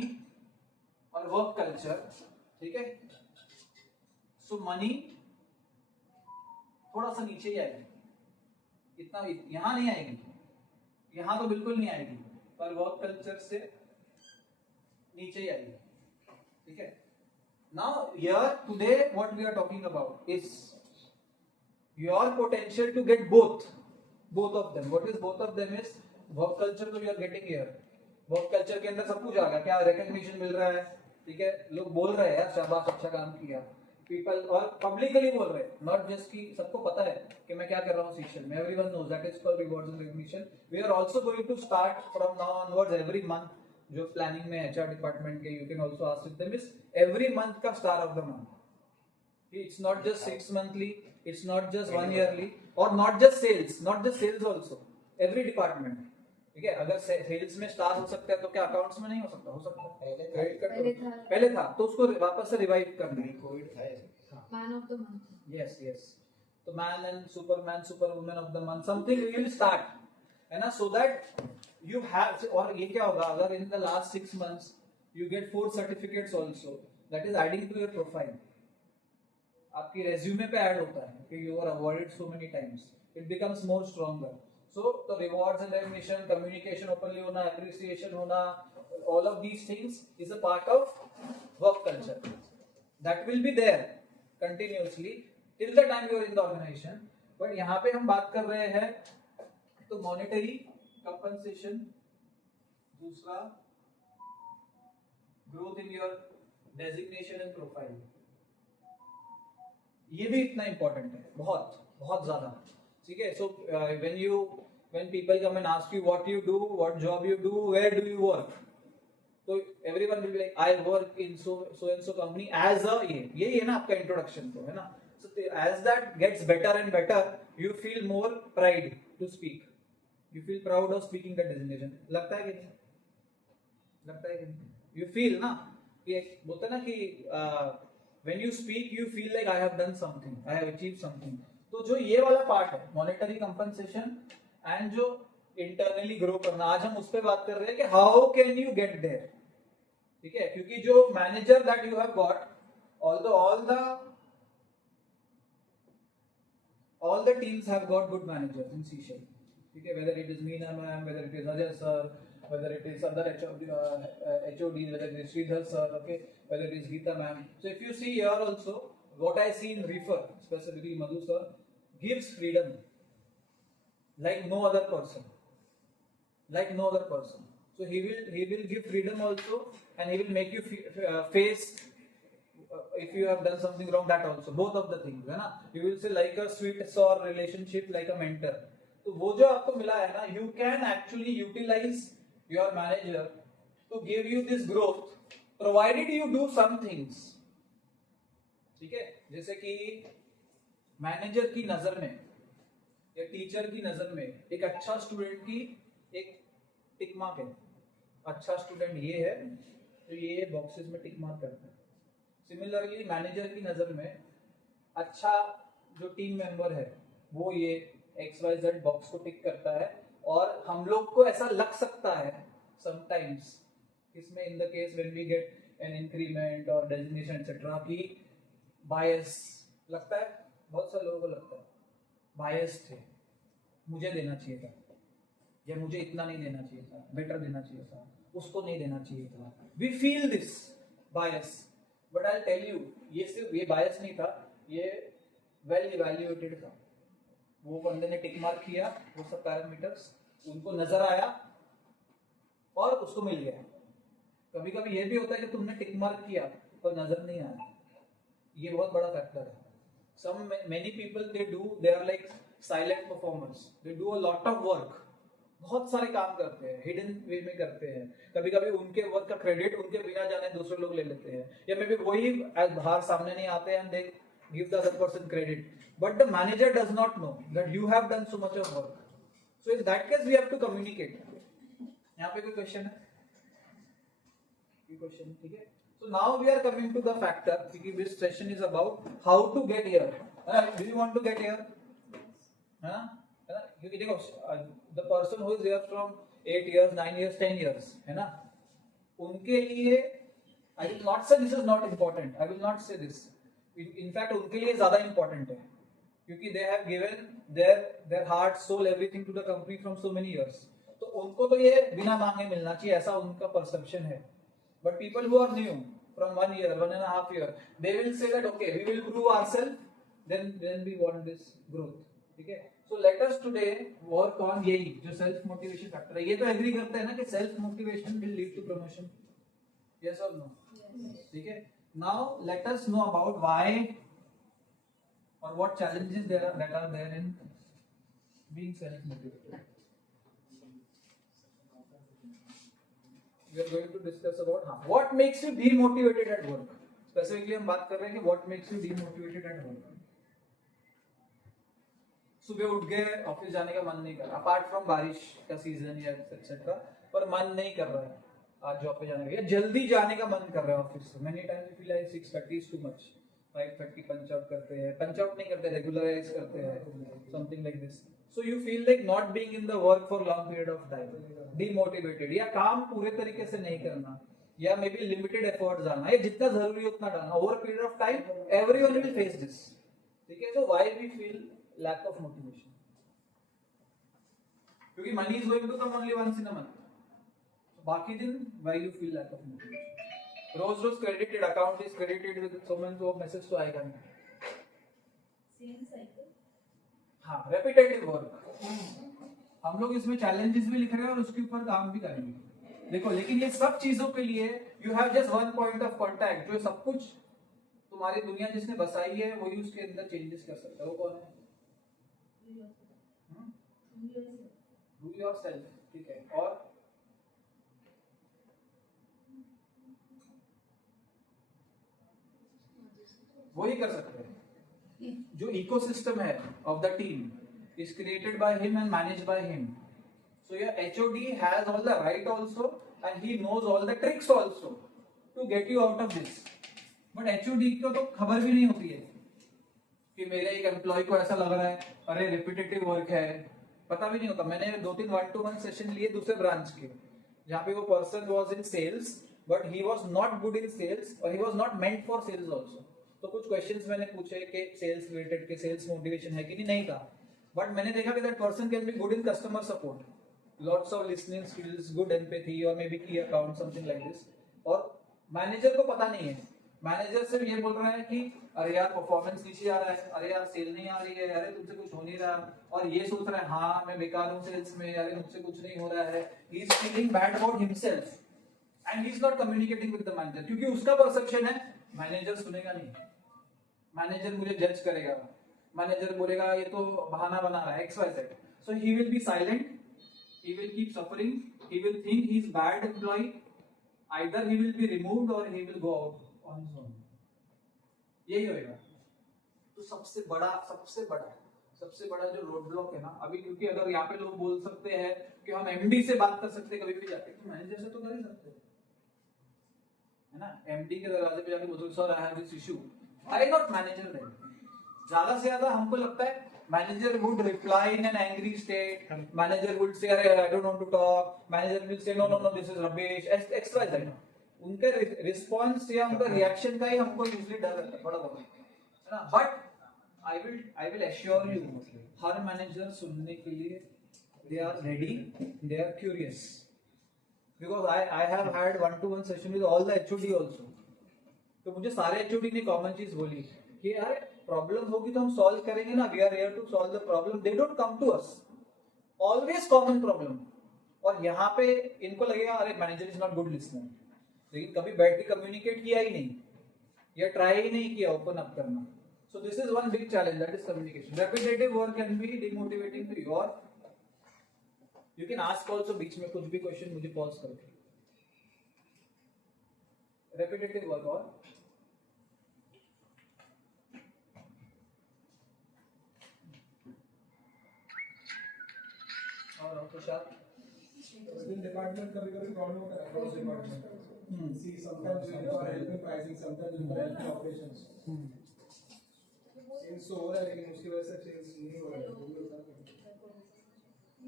और work culture, ठीक है, सो मनी थोड़ा सा नीचे ही आएगी, इतना यहां नहीं आएगी, यहां तो बिल्कुल नहीं आएगी, पर वर्क कल्चर से नीचे ही आएगी, ठीक है। Now here today what we are talking about is your potential to get both of them. What is both of them is work culture तो you are getting here, work culture के अंदर सब कुछ आ गया, क्या रिकॉग्निशन मिल रहा है, ठीक है, लोग बोल रहे हैं यार शाबाश अच्छा काम किया, पीपल और पब्लिकली बोल रहे हैं, नॉट जस्ट कि सबको पता है कि मैं क्या कर रहा हूँ सीशन में, everyone knows that is called rewards and recognition. We are also going to start from now onwards every month, जो प्लानिंग में एचआर डिपार्टमेंट के, you can also ask them is every month का star of the month, it's not just 6 monthly, it's not just 1 yearly, और not just sales also, every department, ठीक है। अगर sales में star हो सकता है तो क्या अकाउंट्स में नहीं हो सकता? हो सकता है, पहले था तो उसको वापस से रिवाइव करना है। कोविड था man of the month, yes तो man and superman super women of the month, something we will start, है ना, सो दैट यू हैव, और ये क्या होगा अगर in the last 6 months you get 4 certificates also, that is adding to your profile, आपकी resume पे add होता है कि you are awarded so many times, it becomes more stronger. So the rewards and recognition, communication openly होना, appreciation होना, all of these things is a part of work culture that will be there continuously till the time you are in the organization. But यहाँ पे हम बात कर रहे हैं तो monetary compensation, दूसरा growth in your designation and profile, ये भी इतना important है, बहुत बहुत ज्यादा। ठीक है. So when people come and ask you what you do, what job you do, where do you work, so everyone will be like, I work in so and so company as a ये है ना आपका introduction तो है ना. So as that gets better and better, you feel more pride to speak. You feel proud of speaking that designation. लगता है कि नहीं? लगता है कि नहीं? You feel ना कि बोलते हैं ना कि when you speak you feel like I have done something, I have achieved something. तो जो ये वाला पार्ट है मॉनेटरी कंपनसेशन एंड जो इंटरनली ग्रो करना, आज हम उस पर बात कर रहे हैं कि how can you get there. ठीक है, क्योंकि जो manager that you have got, all the teams have got good managers in Seashell. ठीक है, whether it is Meena ma'am, whether it is Ajay sir, whether it is other HOD, whether it is Sridhar sir, okay, whether it is Geeta ma'am. So if you see here also, what I see in Refer, specifically Madhu sir, gives freedom like no other person. Like no other person. So he will give freedom also, and he will make you face if you have done something wrong, that also, both of the things है ना. You will say like a sweet sour relationship, like a mentor. तो वो जो आपको मिला है ना, you can actually utilize your manager to give you this growth, provided you do some things. ठीक है, जैसे कि मैनेजर की नजर में या टीचर की नजर में एक अच्छा स्टूडेंट की एक टिक मार्क है. अच्छा स्टूडेंट ये है तो ये बॉक्सेस में टिक मार्क करता है. सिमिलरली मैनेजर की नजर में अच्छा जो टीम मेंबर है वो ये XYZ बॉक्स को टिक करता है. और हम लोग को ऐसा लग सकता है समटाइम्स इसमें, in the case when we get an increment और डेजिग्नेशन एक्सेट्रा, की बायस लगता है. बहुत सारे लोगों को लगता है बायस थे, मुझे देना चाहिए था, या मुझे इतना नहीं देना चाहिए था, बेटर देना चाहिए था, उसको नहीं देना चाहिए था. We feel this bias, but I tell you, ये सिर्फ ये बायस नहीं था, ये वेल इवैल्यूएटेड था. वो बंदे ने टिक मार्क किया, वो सब पैरामीटर्स उनको नजर आया और उसको मिल गया. कभी कभी ये भी होता है कि तुमने टिक मार्क किया पर नजर नहीं आया. ये बहुत बड़ा फैक्टर है. many people they are like silent performers. They do a lot of work. बहुत सारे काम करते हैं, हिडन वे में करते हैं. कभी कभी उनके वर्क का क्रेडिट उनके बिना जाने दूसरे लोग ले लेते हैं, या मे बी वही बाहर सामने नहीं आते हैं, they give the other person credit, but the manager does not know that you have done so much of work. So in that case we have to communicate. यहाँ पे कोई क्वेश्चन है? कोई क्वेश्चन? ठीक है. So now we are coming to the factor, because this session is about how to get here. Do you want to get here? क्योंकि देखो, the person who is here from 8 years, 9 years, 10 years, है ना, उनके लिए I will not say this is not important. I will not say this. In fact, उनके लिए ज़्यादा important है, क्योंकि they have given their heart, soul, everything to the company from so many years. तो उनको तो ये बिना मांगे मिलना चाहिए, ऐसा उनका perception है. But people who are new from 1 year, 1.5 years, they will say that okay, we will prove ourselves, then we want this growth. ठीक है. So let us today work on यही जो self motivation factor है. ये तो agree करते हैं ना कि self motivation will lead to promotion. Yes or no? Yes. ठीक है. Now let us know about why or what challenges that are there in being self motivated. We are going to discuss about what makes you demotivated at work. Specifically हम बात कर रहे हैं कि what makes you demotivated at work. सुबह उठ गए, office जाने का मन नहीं कर रहा, अपार्ट फ्रॉम बारिश का सीजन या एक्सेट्रा, पर मन नहीं कर रहा है आज जॉब पे जाने का, या जल्दी जाने का मन कर रहा है ऑफिस से. Many times feel like 6:30 is too much. 5:30 punch out करते हैं, पंच आउट नहीं करते, रेगुलराइज करते हैं, something like this. So you feel like not being in the work for long period of time, demotivated, या काम पूरे तरीके से नहीं करना, या मे बी लिमिटेड एफर्ट्स डालना, या जितना जरूरी उतना डालना. Over period of time everyone will face this. ठीक है. So why we feel lack of motivation? क्योंकि money is going to come only once in a month. So बाकी दिन why you feel lack of motivation? रोज रोज credited account is credited with so many so message तो आएगा नहीं. Same cycle. हाँ, repetitive work. हम लोग इसमें चैलेंजेस भी लिख रहे हैं और उसके ऊपर काम भी करेंगे. देखो, लेकिन ये सब चीजों के लिए you have just one point of contact. जो सब कुछ तुम्हारी दुनिया जिसने बसाई है वही उसके अंदर चेंजेस कर सकता है. वो कौन है? डू योरसेल्फ, ठीक है। और वही कर सकते हैं जो इकोसिस्टम है of the team is created by him and managed by him. So your HOD has all the right also and he knows all the tricks also to get you out of this. But HOD को तो खबर भी नहीं होती है कि मेरे एक एम्प्लॉय को ऐसा लग रहा है, अरे रिपीटेटिव वर्क है, पता भी नहीं होता। मैंने 2-3 1-to-1 सेशन लिए दूसरे ब्रांच के, जहाँ पे वो person was in sales but he was not good in sales और he was not meant for sales also. तो कुछ क्वेश्चंस मैंने पूछे कि सेल्स रिलेटेड के सेल्स मोटिवेशन है कि नहीं था, बट मैंने देखा कि that person can be good in customer support, lots of listening skills, good empathy और maybe key account something like this. और मैनेजर को पता नहीं है, मैनेजर सिर्फ ये बोल रहा है कि अरे यार परफॉर्मेंस नीचे आ रहा है, अरे यार सेल नहीं आ रही है, अरे तुमसे कुछ हो नहीं रहा, और ये सोच रहा है हाँ मैं बेकार हूँ सेल्स में, अरे मुझसे कुछ नहीं हो रहा है। He is feeling bad about himself and he is not communicating with the manager, क्योंकि उसका परसेप्शन है मैनेजर सुनेगा नहीं, मैनेजर मुझे जज करेगा, मैनेजर बोलेगा ये तो बहाना बना रहा है XYZ। So he will be silent, he will keep suffering, he will think he is bad employee, either he will be removed or he will go out on his own, यही होएगा। तो सबसे बड़ा जो रोड ब्लॉक है ना अभी, क्योंकि अगर यहाँ पे लोग बोल सकते हैं कि हम MD से बात कर सकते हैं कभी भी जाके, तो मैनेजर से तो कर ही सकते हैं, है ना। MD के दरवाजे पे जाके बोल sir I have this issue, अरे नॉट मैनेजर देन। ज्यादा से ज्यादा हमको लगता है manager would reply in an angry state, manager would say अरे I don't want to talk, manager will say no no no this is rubbish, XYZ। उनके response या उनका रिएक्शन का ही हमको यूजुअली डर रहता है थोड़ा बहुत, है ना। But I will assure you, हर मैनेजर सुनने के लिए they are ready, they are curious, because I have had 1-to-1 session with all the HOD also. तो मुझे सारे HOD ने कॉमन चीज बोली कि यार प्रॉब्लम होगी तो हम सॉल्व करेंगे ना, we are here to solve the problem, they don't come to us, always common problem. और यहाँ पे इनको लगेगा अरे manager is not good listener, लेकिन कभी बैठ के कम्युनिकेट किया ही नहीं या ट्राई ही नहीं किया ओपन अप करना। So this is one big challenge, that is communication. Repetitive work can be demotivating to you, और यू कैन आस्क आल्सो बीच में कुछ भी क्वेश्चन मुझे पॉज करके। रेपिटेटिव वर्क और तुषार within department कभी-कभी problem होता है across department. See sometimes we are helping pricing, sometimes we are helping operations. Sales तो हो रहा है लेकिन उसकी वजह से sales नहीं हो रहा है।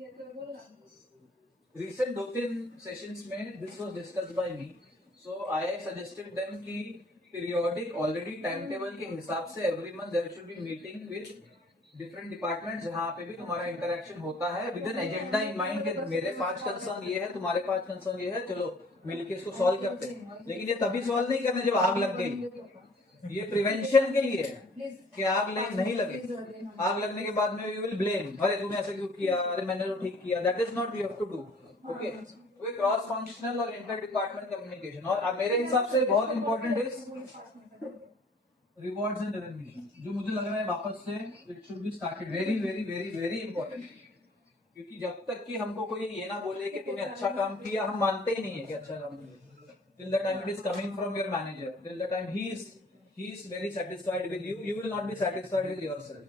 ये तो बोला recent 2-3 sessions में this was discussed by me, so I suggested them कि periodic already timetable के हिसाब से every month there should be meeting with different departments, जहाँ पे भी तुम्हारा interaction होता है with an agenda in mind कि मेरे 5 concern ये है, तुम्हारे 5 concern ये है, चलो मिलके इसको solve करते हैं। लेकिन ये तभी solve नहीं करना जब आग लग गई, ये प्रिवेंशन के लिए है कि आग नहीं लगे। आग लगने के बाद में यू विल ब्लेम, अरे तूने ऐसे क्यों किया, अरे मैंने तो ठीक किया, that is not you have to do. Okay, तो क्रॉस फंक्शनल और इंटर डिपार्टमेंट कम्युनिकेशन। और मेरे हिसाब से बहुत important is rewards and recognition, जो मुझे लग रहा है वापस से it should be started, very very very very important. क्योंकि जब तक कि हमको कोई ये ना बोले कि तूने अच्छा काम किया, हम मानते ही नहीं है कि अच्छा काम किया। Till the time it is coming from your manager, till the time he is very satisfied with you, you will not be satisfied with yourself.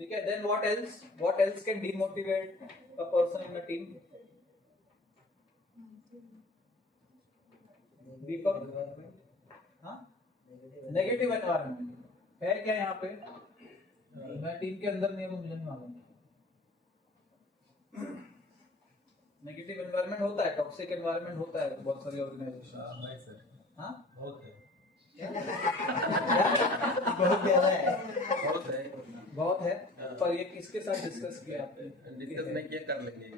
Okay, then what else can demotivate a person in a team? Deepak, हाँ, negative environment है क्या यहाँ पे? मैं team के अंदर नहीं हूँ, मुझे नहीं मालूम। नेगेटिव एनवायरनमेंट होता है, टॉक्सिक एनवायरनमेंट होता है बहुत सारी ऑर्गेनाइजेशन। हाँ, बहुत है, बहुत ज्यादा है, बहुत है। पर ये किसके साथ डिस्कस किया आपने? डिस्कस नहीं किया, कर लेंगे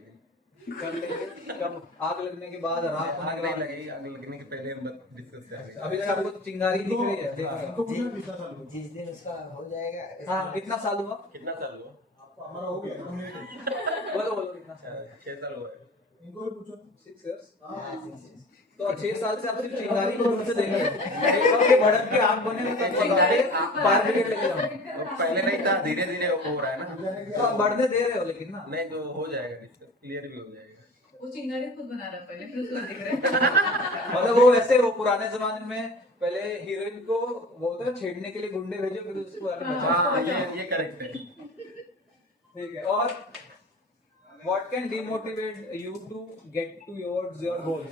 कब? आग लगने के बाद, रात आग नहीं लगेगी, आग लगने के पहले हम डिस्कस करेंगे। अभी तक आपको चिंगारी दिख रही है? इनको पूछना कितना साल हुआ? जिस दिन उसका हो जाएगा। हाँ, कितना साल हुआ? कितना साल हुआ? आपको हमारा हो गया बोलो कितना साल? 6 साल हुआ है। इनको भी पूछो। 6 years। हाँ, 6 years। तो 6 साल से आप सिर्फ चिंगारी को दूर से देख रहे हो। एक बार के भड़क के आग बने तो तब बताते फायर ब्रिगेड लेके जाओ। तो पहले नहीं था, धीरे धीरे हो रहा है ना। तो आप बढ़ने दे रहे हो लेकिन ना। नहीं तो हो जाएगा, क्लियर भी हो जाएगा। वो चिंगारी खुद बना रहा है पहले, फिर उसको देख रहे हैं। मतलब वो वैसे वो पुराने जमाने में पहले हीरोइन को बोलते हैं छेड़ने के लिए गुंडे भेजो फिर उसको आगे बचाओ। हाँ, ये करेक्ट है। ठीक है। और what can demotivate you to get towards your goal?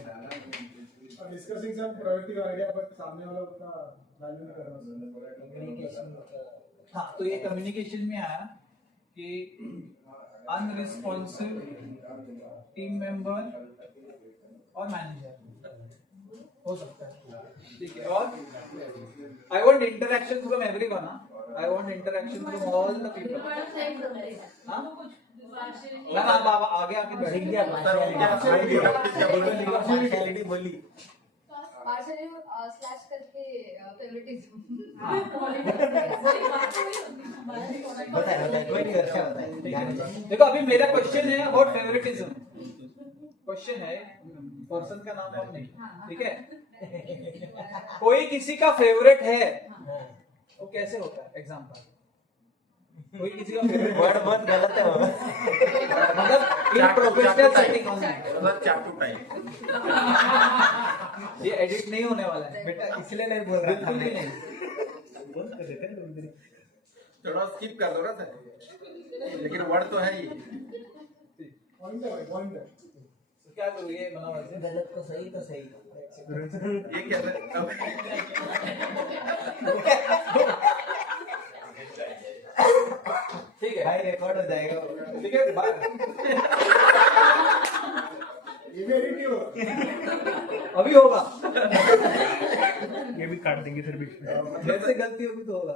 Discussing some productive idea but सामने वाला उसका वैल्यू नहीं कर रहा। कम्युनिकेशन हाँ, तो ये कम्युनिकेशन में आया कि अनरिस्पॉन्सिव टीम मेंबर और मैनेजर हो सकता है। ठीक है। और I want interaction from everyone. I want interaction from all the people. हाँ ना बाबा आगे आके बैठ गया। पार्शियलिटी बोली। पार्शियली स्लैश करके फेवरेटिज्म। बताए कोई नहीं अच्छा बताए। देखो अभी मेरा क्वेश्चन है अबाउट फेवरेटिज्म। क्वेश्चन है, पर्सन का नाम हम नहीं, ठीक है। कोई किसी का फेवरेट है वो कैसे होता है? एग्जांपल, कोई किसी का फेवरेट वर्ड बहुत गलत है वो। मतलब इन प्रोफेशनल सेटिंग मतलब चाकू टाइप। ये एडिट नहीं होने वाला है बेटा इसलिए नहीं बोल रहा था। बिल्कुल भी नहीं। थोड़ा स्किप कर दो ना सर, लेकिन वर्ड तो है ही। पॉइंट है, पॉइंट है। तो क्या करूँ ये बनाओ ऐसे? गलत को सही तो सही। ये क्या ठीक है भाई रिकॉर्ड हो जाएगा। ठीक है बाय। ये भी एडिट नहीं होगा। अभी होगा। ये भी काट देंगे फिर बीच में। मेरे से गलती होगी तो होगा।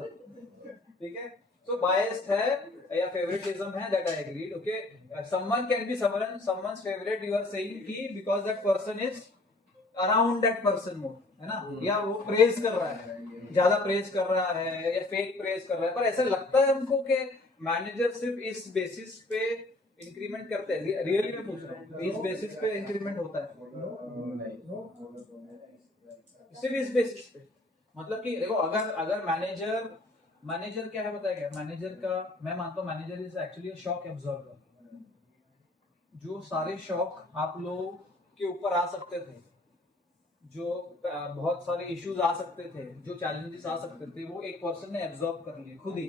ठीक है। तो बायस्ड है या फेवरेटिज्म है, that I agreed. Okay, someone can be someone's favorite, you are saying कि because that person is around that person more, है ना? या वो प्रेज कर रहा है, ज्यादा प्रेज कर रहा है या फेक प्रेज कर रहा है। पर ऐसा लगता है हमको कि मैनेजर सिर्फ इस बेसिस पे इंक्रीमेंट करते हैं। रियली मैं पूछ रहा हूँ, इस बेसिस पे इंक्रीमेंट होता है? सिर्फ इस बेसिस पे। मतलब कि देखो अगर मैनेजर क्या है बताएगा? मैनेजर का मैं मानता हूँ manager is actually shock absorber. जो सारे शॉक आप लोगों के ऊपर आ सकते थे, जो बहुत सारे इश्यूज आ सकते थे, जो चैलेंजेस आ सकते थे, वो एक पर्सन ने एब्जॉर्ब कर लिए खुद ही।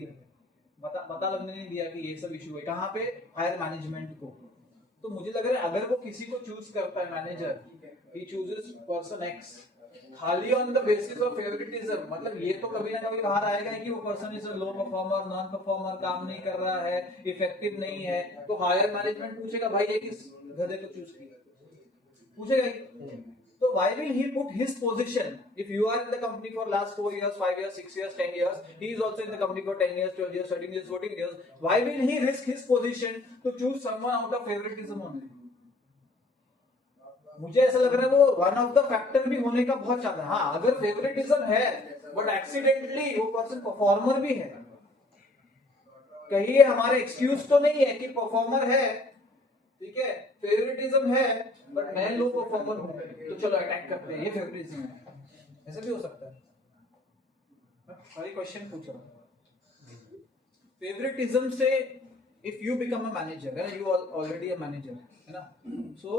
पता लगने नहीं दिया कि ये सब इशू है। कहाँ पे? हायर मैनेजमेंट को। तो मुझे लग रहा है अगर वो किसी को चूज करता है manager, he chooses person X खाली on the basis of favouritism, मतलब ये तो कभी ना कभी बाहर आएगा कि वो person is a low performer, non performer, काम नहीं कर रहा है, इफेक्टिव नहीं है। तो हायर मैनेजमेंट पूछेगा भाई ये किस गधे को चूज किया? पूछेगा ही। तो why will he put his position? If you are in the company for last 4 years, 5 years, 6 years, 10 years, he is also in the company for 10 years, 12 years, 13 years, 14 years. Why will he risk his position to choose someone out of favoritism only? मुझे ऐसा लग रहा है वो one of the factor भी होने का बहुत ज्यादा। हाँ, अगर फेवरेटिज्म है बट एक्सीडेंटली वो पर्सन परफॉर्मर भी है, कहिए हमारे एक्सक्यूज तो नहीं है कि परफॉर्मर है, ठीक है, फेवरेटिज्म है बट मैं लो परफॉर्मर हूं, तो चलो अटैक करते हैं, ये फेवरेटिज्म है। ऐसा भी हो सकता है। सारी क्वेश्चन पूछ रहा हूं। फेवरेटिज्म से if you become a manager, है ना, यू ऑलरेडी अ मैनेजर, है ना, so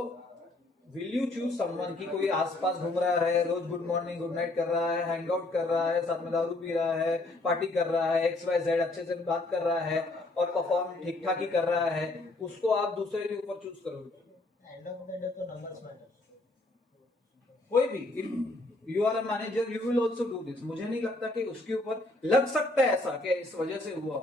will you choose someone की कोई आसपास घूम रहा है, रोज गुड मॉर्निंग गुड नाइट कर रहा है, हैंग आउट कर रहा है, साथ में दारू पी रहा है, पार्टी कर रहा है, XYZ अच्छे से बात कर रहा है और परफॉर्म ठीक ठाक ही कर रहा है, उसको आप दूसरे के ऊपर चूज करोगे? एंड ऑफ द डे तो नंबर्स मैटर। कोई भी, if you are a manager you will also do this. मुझे नहीं लगता कि उसके ऊपर लग सकता है ऐसा कि इस वजह से हुआ,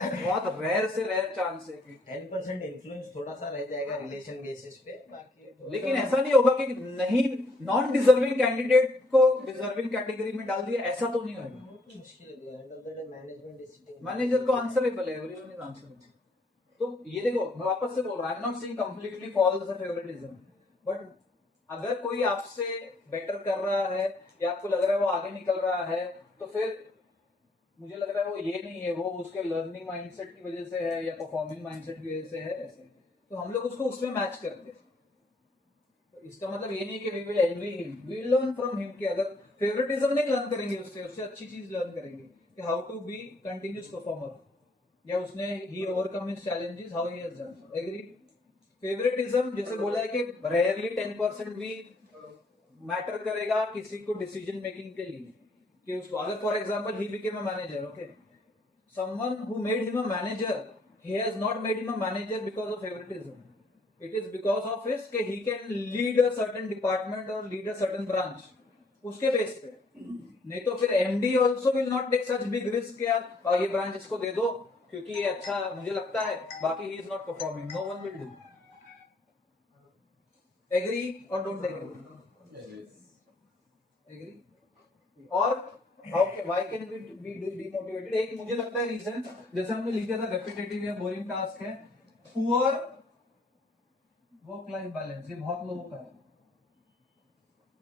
बहुत रेयर से रेयर चांस है कि 10% इन्फ्लुएंस थोड़ा सा रह जाएगा रिलेशन बेसिस पे, बाकी तो लेकिन ऐसा नहीं होगा कि नहीं नॉन डिजर्विंग कैंडिडेट को डिजर्विंग कैटेगरी में डाल दिया, ऐसा तो नहीं होगा। मुश्किल है। End of the day management is sitting, manager को आंसरेबल है, एवरीवन इज आंसरेबल। तो ये देखो मैं वापस से बोल रहा हूं, I am not saying completely false the favouritism, but अगर कोई आपसे बेटर कर रहा है या आपको लग रहा है वो आगे निकल रहा है, तो फिर मुझे लग रहा है वो ये नहीं है, वो उसके लर्निंग माइंडसेट की वजह से है या परफॉर्मिंग माइंडसेट की वजह से है, ऐसे तो हम लोग उसको उसमें मैच करते हैं। इसका मतलब ये नहीं कि we will envy him, we will learn from him कि अगर फेवरेटिज्म नहीं लर्न करेंगे उससे अच्छी चीज लर्न करेंगे कि how to be continuous performer, या उसने ही overcome his challenges, how he has done. Agree. Favouritism जैसे बोला है कि रेयरली 10% भी मैटर करेगा किसी को डिसीजन मेकिंग के लिए, कि उसको अगर for example he became a manager, okay, someone who made him a manager, he has not made him a manager because of favoritism. It is because of his कि he can lead a certain department or lead a certain branch, उसके base पे. नहीं तो फिर MD also will not take such big risk कि यार ये branch इसको दे दो क्योंकि ये अच्छा मुझे लगता है, बाकी he is not performing, no one will do. Agree or don't agree? Agree. और why can we be demotivated? एक मुझे लगता है रीजन जैसे हमने लिखा था रेपिटेटिव या बोरिंग टास्क है, पुअर वर्क लाइफ बैलेंस, ये बहुत लोगों का है.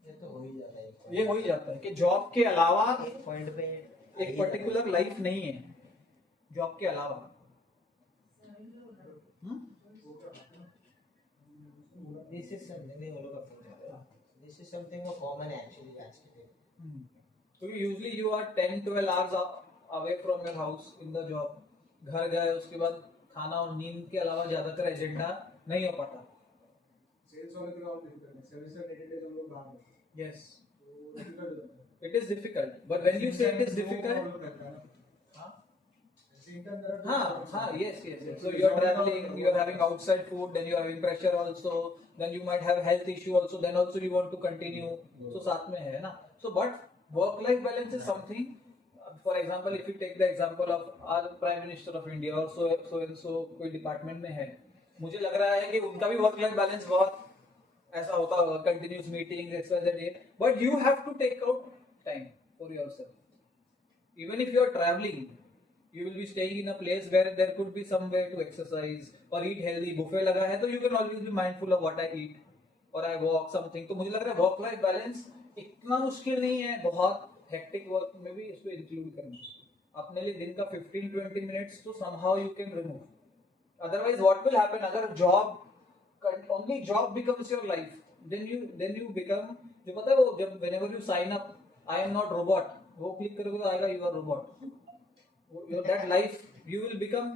ये तो हो ही जाता है. ये हो ही जाता है कि जॉब के अलावा पॉइंट पे एक पर्टिकुलर लाइफ नहीं है जॉब के अलावा. This is something they all of this is something more common actually that's today. So usually you are 10-12 hours away from your house in the job. घर गए उसके बाद खाना और नींद के अलावा ज्यादातर एजेंडा नहीं हो पाता. सेल्स वाले तो काम difficult है. 7-8 days हम लोग बाहर हैं. Yes, तो difficult हो जाता है. it is difficult. But when you say it is difficult, yes. So you are traveling, you are having outside food, then you are having pressure also, then you might have health issue also, then also you want to continue. So साथ में है ना. So but work-life balance is something. For example, if you take the example of our Prime Minister of India or so and so कोई department में है, मुझे लग रहा है कि उनका भी work-life balance बहुत ऐसा होता होगा, continuous meetings, XYZ. But you have to take out time for yourself. Even if you are traveling, you will be staying in a place where there could be some way to exercise or eat healthy. Buffet लगा है तो you can always be mindful of what I eat or I walk something. तो मुझे लग रहा है work life balance इतना मुश्किल नहीं है. बहुत हेक्टिक वर्क में भी इसको इंक्लूड करना अपने लिए दिन का 15-20 मिनट्स तो somehow you can remove. Otherwise what will happen, अगर only job becomes your life, then you become, जो पता है वो जब whenever you sign up I am not robot, वो क्लिक करोगे तो आएगा you are robot. That life you will become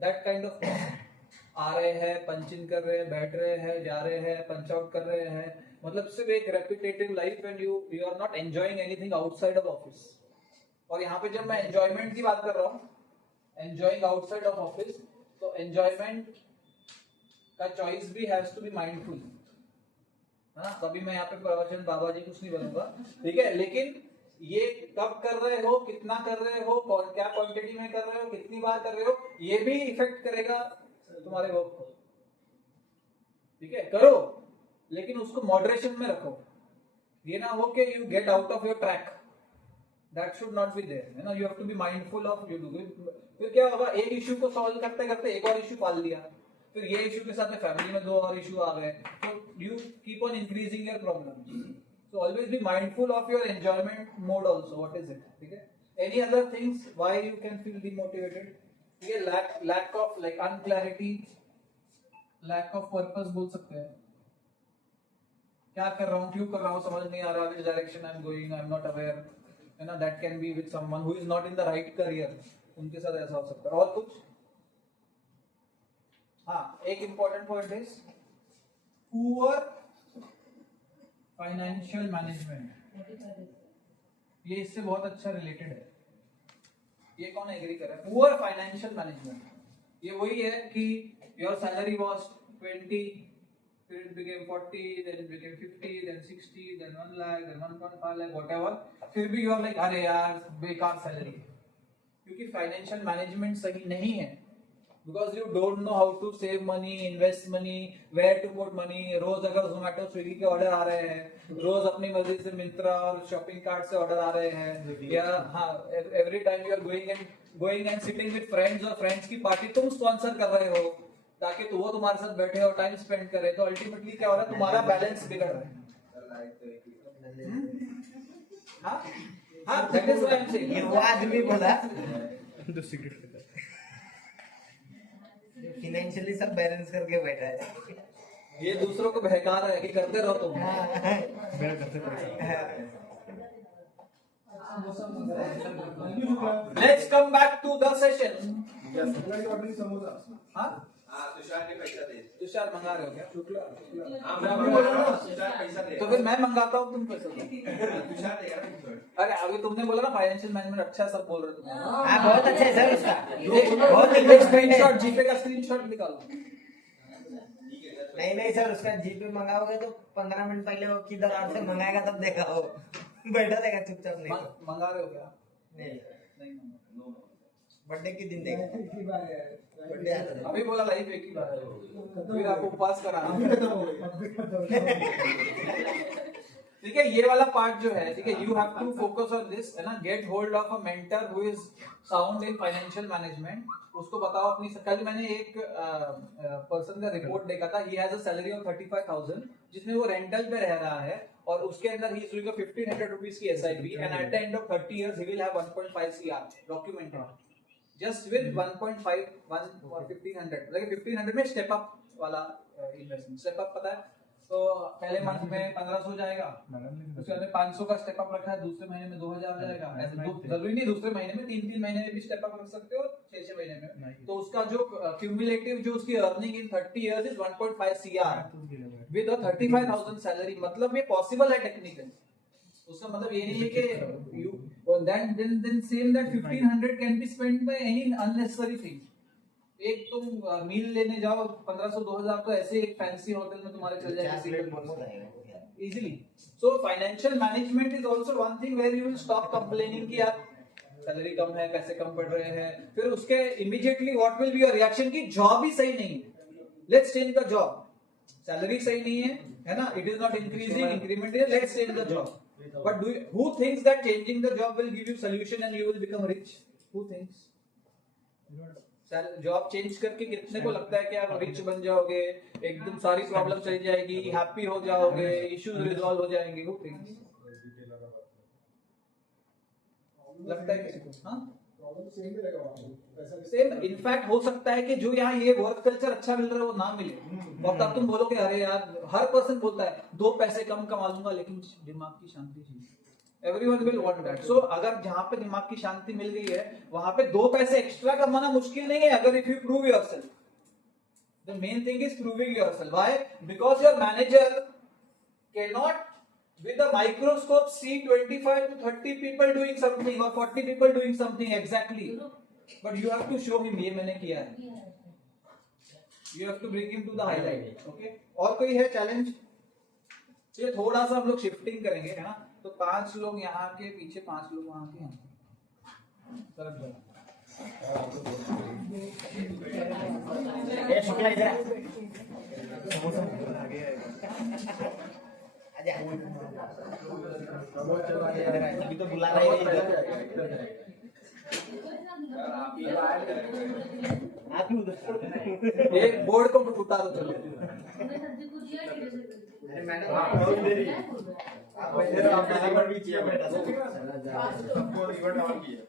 that kind of person. आ रहे हैं, पंच इन कर रहे हैं, बैठ रहे हैं, जा रहे हैं, पंच आउट कर रहे हैं, मतलब सिर्फ एक repetitive life and you are not enjoying anything outside of office. और यहाँ पे जब मैं एंजॉयमेंट की बात कर रहा हूँ, एंजॉयिंग आउटसाइड ऑफ ऑफिस, तो एंजॉयमेंट का चॉइस भी हैज टू बी माइंडफुल. हाँ, कभी मैं यहाँ पे प्रवचन बाबा जी कुछ नहीं बनूंगा, ठीक है, लेकिन ये कब कर रहे हो, कितना कर रहे हो, क्या क्वांटिटी में कर रहे हो, कितनी बार कर रहे हो, ये भी इफेक्ट करेगा तुम्हारे वर्क को. ठीक है, करो लेकिन उसको मॉडरेशन में रखो. ये ना हो कि you get out of your track, that should not be there. है ना, you have to be mindful of you do. फिर क्या होगा, एक इश्यू को सॉल्व करते करते एक और इश्यू पाल लिया, फिर ये इश्यू के साथ में फैमिली में 2 और इश्यू आ गए, तो you keep on increasing your problem. So always be mindful of your enjoyment mode also. What is it? Okay. Any other things why you can feel demotivated? Okay. Lack of like unclarity, lack of purpose बोल सकते हैं. क्या कर रहा हूँ, क्यों कर रहा हूँ, समझ नहीं आ रहा, which direction I'm going, I'm not aware. है ना, that can be with someone who is not in the right career. उनके साथ ऐसा हो सकता है. और कुछ? हाँ, एक important point is poor financial management. ये इससे बहुत अच्छा रिलेटेड है. ये कौन एग्री कर रहा है? Poor financial management. ये वही है कि योर सैलरी वाज 20, फिर it became 40, then it became 50, then 60, then 1 lakh, then 1.5 lakh, whatever. फिर भी यू आर लाइक अरे यार बेकार सैलरी, क्योंकि फाइनेंशियल मैनेजमेंट सही नहीं है. Because you don't know how to save money, invest money, where to put money. रोज अगर Zomato, Swiggy के ऑर्डर आ रहे हैं, रोज अपनी मर्जी से मिंत्रा और शॉपिंग कार्ट से ऑर्डर आ रहे हैं, या हाँ every time you are going and sitting with friends और friends की पार्टी तुम स्पॉन्सर कर रहे हो ताकि वो तुम्हारे साथ बैठे और टाइम स्पेंड करे, तो अल्टीमेटली क्या हो रहा है, तुम्हारा बैलेंस बिगड़ रहा है. हाँ हाँ, that is what I'm saying. ये वो आदमी बोला जो सिगरेट पीता है. फाइनेंशियली सब बैलेंस करके बैठा है. ये दूसरों को बहका रहा है कि करते रहो तुम। Let's come back to the session. Shukla की ऑर्डर समोसा। हाँ तुषार के पैसा दे। तुषार मंगा रहे हो क्या? शुक्ला तुषार पैसा दे। तो फिर मैं मंगाता हूँ, तुम पैसा दो। तुषार देगा ना तुषार। अरे अभी तुमने बोला ना फाइनेंशियल मैनेजमेंट अच्छा, सब बोल रहे हो तुम। हाँ बहुत अच्छा है सर उसका, बहुत एक स्क्रीनशॉट, जीपे का स्क्रीनशॉट निकालो। नहीं सर, उसका जीपे मंगाओगे तो 15 मिनट पहले वो किधर और से मंगाएगा तब देखा हो, बैठा रहेगा चुपचाप। नहीं मंगा रहे हो क्या? नहीं नहीं मंगा। बर्थडे के दिन देखा, की बार है बर्थडे आता है। अभी बोला लाइफ एक ही बार है, फिर आपको उपवास कराना। खत्म हो गई। ठीक है, ये वाला पार्ट जो है, ठीक है, you have to focus on this, है ना। Get hold of a mentor who is sound in financial management. उसको बताओ अपनी, कल मैंने एक पर्सन का रिपोर्ट देखा था, he has a salary of 35,000, जिसमें वो रेंटल पे रह रहा है, और उसके अंदर ही इज डूइंग 1500 रुपीस की SIP, and at the end of 30 years he will have 1.5 CR documented just with 1.5 1 और 1500, like 1500 में स्टेप अप वाला इन्वेस्टमेंट। स्टेप अप पता है, तो पहले मंथ में 1500 जाएगा, उसके बाद में 500 का स्टेप अप रखा है, दूसरे महीने में 2000 जाएगा। ऐसे जरूरी नहीं दूसरे महीने में, 3 महीने में भी स्टेप अप रख सकते हो, 6 महीने में। तो उसका जो क्यूमुलेटिव जो उसकी earning in 30 years is 1.5 CR with a 35,000 salary. मतलब ये पॉसिबल है टेक्निकली। उसका मतलब ये नहीं है कि you then same that 1500 can be spent by any unnecessary thing। एक तुम मील लेने जाओ 1500-2000 तो ऐसे एक फैंसी होटल में तुम्हारे चल जाएगा easily. So financial management is also one thing where you will stop complaining कि यार सैलरी कम है, पैसे कम पड़ रहे हैं। फिर उसके immediately what will be your reaction कि जॉब ही सही नहीं है, let's change the job. Salary सही नहीं है ना, it is not increasing, increment है, let's change the job. But who thinks that changing the job will give you solution and you will become rich? Who thinks? Job change करके कितने को लगता है कि आप रिच बन जाओगे, एकदम सारी प्रॉब्लम चली जाएगी, हैप्पी हो जाओगे, इश्यूज रिजॉल्व हो जाएंगे? Who thinks? लगता है किसी को? हाँ प्रॉब्लम सेम ही रहेगा वहाँ पे। सेम। इनफैक्ट हो सकता है कि जो यहाँ ये वर्क कल्चर अच्छा मिल रहा है वो ना मिले, और तब तुम बोलोगे अरे यार, हर पर्सन बोलता है 2 पैसे कम कमा लूंगा लेकिन दिमाग की शांति चाहिए। Everyone will want that. So अगर जहाँ पे दिमाग की शांति मिल गई है वहां पे 2 पैसे एक्स्ट्रा कमाना मुश्किल नहीं है, अगर if you prove yourself. The main thing is proving yourself. Why? Because your manager can not with a microscope see 25 to 30 people doing something or 40 people doing something exactly, but you have to show him ये मैंने किया है। You have to bring him to the highlight। Okay? और कोई है challenge? ये थोड़ा सा हम लोग शिफ्टिंग करेंगे, है ना। तो 5 लोग यहाँ के पीछे, 5 लोग वहाँ के यहाँ। सरक जाओ। ये शुक्ला इधर अभी तो बुला रहा है आप ही उधर। एक बोर्ड को उतारो चलो।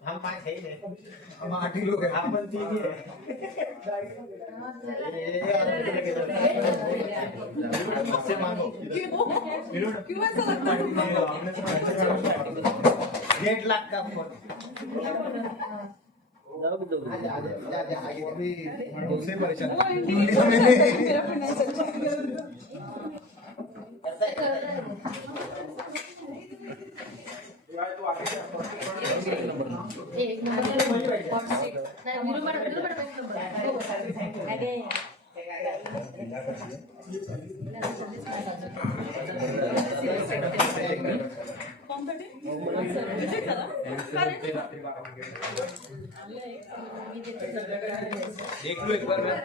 हम 5 है ही नहीं, हम 8 ही लोग हैं। आप 3 ही है। से मांगो क्यों ऐसा लगता है? 1.5 लाख का फोन। मुझसे परेशान वो मेरा finance अच्छा एक देख लो एक बार मैं।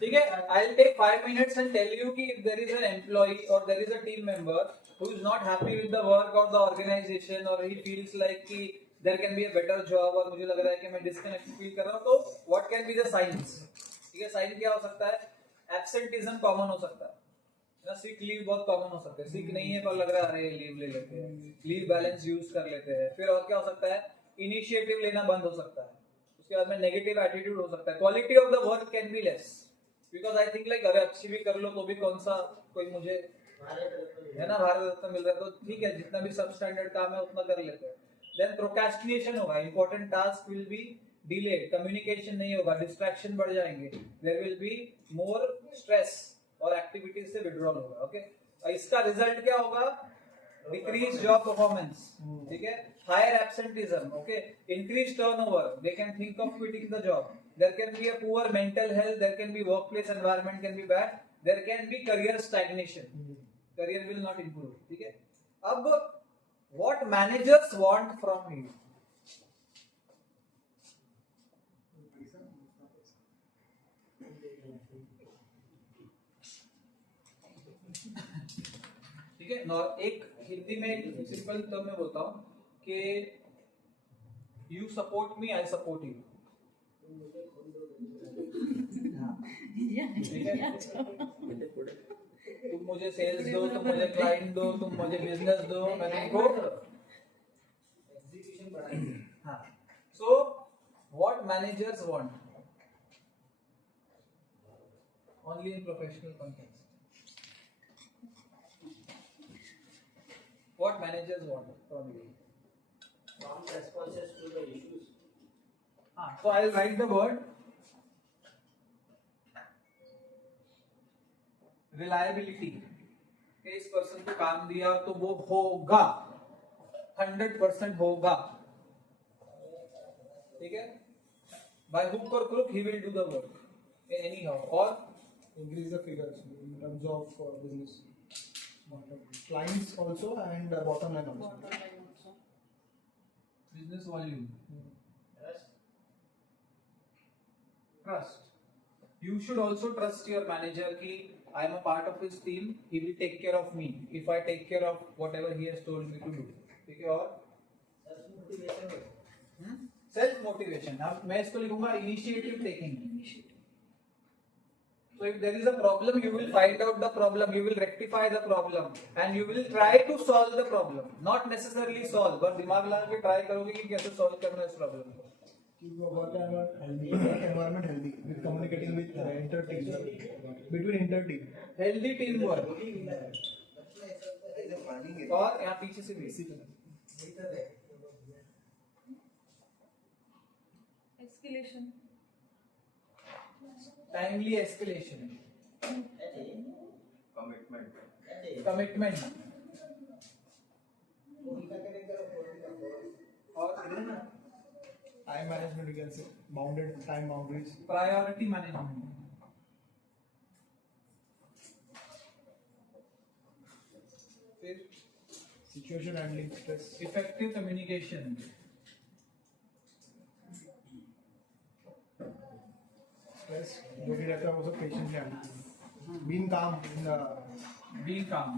ठीक है, I'll take 5 minutes and tell you कि if there is an employee or there is a team member who is not happy with the work or the organization or he feels like कि there can be a better job और मुझे लग रहा है कि मैं disconnected feel कर रहा हूँ, तो what can be the signs? ठीक है, साइन क्या हो सकता है? एब्सेंटिज्म कॉमन हो सकता है। ना सिक लीव बहुत कॉमन हो सकता है, सिक नहीं है पर लग रहा है अरे लीव ले लेते हैं, लीव बैलेंस यूज कर लेते हैं। फिर और क्या हो सकता है, इनिशिएटिव लेना बंद हो सकता है, उसके बाद में नेगेटिव एटीट्यूड हो सकता है, quality of the work can be less because I think like अरे अच्छी भी कर लो तो भी कौन सा कोई मुझे है ना भारत रत्न मिल रहा है तो ठीक है जितना भी सब स्टैंडर्ड काम है उतना कर लेते हैं। देन प्रोक्रेस्टिनेशन होगा, important task will be delayed, communication नहीं होगा, डिस्ट्रैक्शन बढ़ जाएंगे, there will be more stress और एक्टिविटीज से विड्रॉल होगा। ओके, इसका रिजल्ट क्या होगा, डिक्रीज जॉब परफॉर्मेंस, ठीक है, higher absenteeism, okay, increase turnover, they can think of quitting the job, there can be a poor mental health, there can be workplace environment can be bad, there can be career stagnation, career will not improve. ठीक है, अब what managers want from you, ठीक है, एक हिंदी में एक simple term में बोलता हूं कि you support me I support you, ठीक है, तुम मुझे सेल्स दो, तुम मुझे क्लाइंट दो, तुम मुझे बिजनेस दो, मैं तुमको एग्जीक्यूशन बढ़ाएंगे। हाँ, so what managers want only in professional context, what managers want from you, Prompt responses to the issues. so I'll write the word reliability, कि इस पर्सन को काम दिया तो वो होगा, 100% होगा, ठीक है, by hook or crook he will do the work anyhow, or Increase the figures in terms of business. Clients also and bottom line also. Bottom line also. business volume, Trust. trust. You should also trust your manager कि I am a part of his team, he will take care of me if I take care of whatever he has told me to do, ठीक है, और Self motivation. Self motivation, अब मैं इसको लिखूंगा initiative taking. So if there is a problem, you will find out the problem, you will rectify the problem, and you will try to solve the problem. Not necessarily solve, but दिमाग लगा के try करोगे कि कैसे solve करना है इस problem को। Keep your work environment healthy with communicating with inter-team, between inter-team. Healthy teamwork। और यहाँ पीछे से भी Escalation. Timely escalation, Commitment. Commitment, और Time management, you can say bounded time boundaries. Priority management, फिर Situation handling, stress. Effective communication, Stress जो भी रहता है वो सब patiently handle. Being calm in the being calm,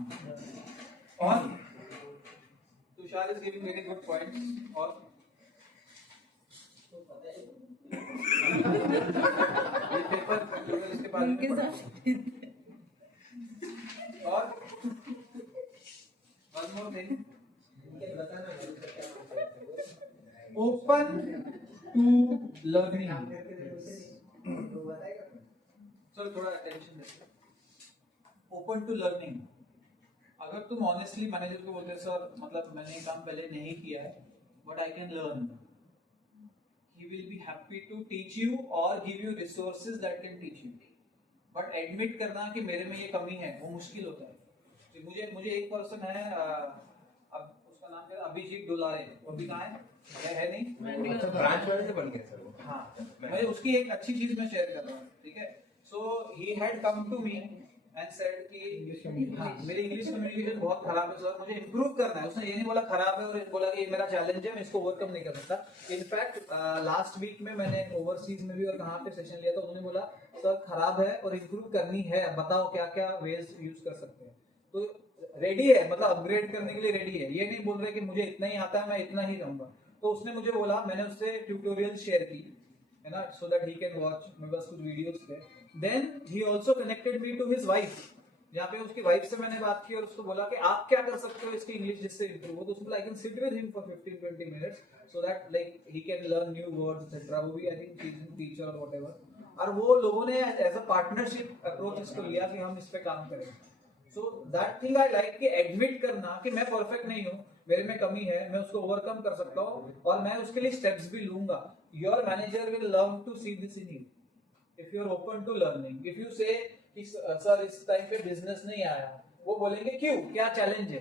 और Tushar is giving very good points, और ये पेपर इसके बारे में पढ़ा। और one more thing, open to learning, चलो थोड़ा अटेंशन देते, ओपन टू लर्निंग। अगर तुम ऑनेस्टली मैनेजर को बोलते सर मतलब मैंने ये काम पहले नहीं किया है but I can learn, he will be happy to teach you और give you resources that can teach you, but admit करना कि मेरे में ये कमी है वो मुश्किल होता है। मुझे एक पर्सन है, अब उसका नाम क्या है, अभिजीत डोलारे, वो भी कहाँ है नहीं, ब्रांच मैनेजर बन गया सर वो। हाँ, मैं उसकी एक अच्छी चीज मैं शेयर कर रहा हूँ, ठीक है। So he had come to me and said कि हाँ मेरी इंग्लिश कम्युनिकेशन बहुत खराब है सर, मुझे इंप्रूव करना है। उसने ये नहीं बोला खराब है और बोला कि ये मेरा चैलेंज है, मैं इसको ओवरकम नहीं कर सकता। इनफैक्ट लास्ट वीक में मैंने ओवरसीज में भी और कहाँ पे सेशन लिया था, उन्होंने बोला सर खराब है और इंप्रूव करनी है, बताओ क्या क्या वेज यूज कर सकते हैं। तो रेडी है, मतलब अपग्रेड करने के लिए रेडी है, ये नहीं बोल रहे कि मुझे इतना ही आता है मैं इतना ही रहूंगा। तो उसने मुझे बोला, मैंने उससे ट्यूटोरियल शेयर की है ना, so that he can watch, मेरे पास कुछ वीडियोस थे। Then he also connected me to his wife, यहाँ पे उसकी वाइफ से मैंने बात की और उसको बोला कि आप क्या कर सकते हो इसकी इंग्लिश जिससे इंप्रूव हो, तो उसको I can sit with him for 15-20 minutes so that like he can learn new words etcetera. वो भी आई थिंक टीचर और व्हाटएवर, और वो लोगों ने एज अ पार्टनरशिप अप्रोच इसको लिया कि हम इस पे काम करें। So that thing I like कि एडमिट करना कि मैं परफेक्ट नहीं हूँ, मेरे में कमी है, मैं उसको ओवरकम कर सकता हूँ और मैं उसके लिए स्टेप्स भी लूंगा। Your manager will learn to see this in you if you are open to learning. If you say कि सर इस टाइम पे बिजनेस नहीं आया, वो बोलेंगे क्यों, क्या चैलेंज है,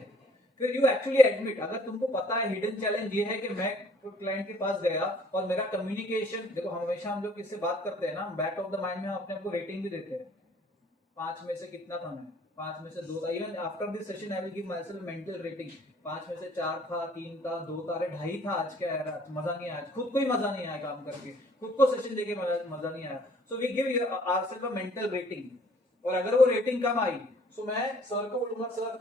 फिर यू एक्चुअली एडमिट। अगर तुमको पता है हिडन चैलेंज ये है कि मैं क्लाइंट के पास गया और मेरा कम्युनिकेशन, देखो हमेशा हम लोग किससे बात करते हैं ना, बैक ऑफ द माइंड में हम अपने आप को रेटिंग भी देते हैं, 5 में से कितना था मैं, 5 में से 2 था। Even after this session I will give my self mental rating, 5 में से 4 था, 3 था, 2 था, अरे 2.5 था, आज क्या यार मजा नहीं आया, खुद को ही मजा नहीं आया काम करके, खुद को सेशन देके मजा नहीं आया। So we give ourselves a mental rating, और अगर वो रेटिंग कम आई सो मैं सर को बोलूंगा सर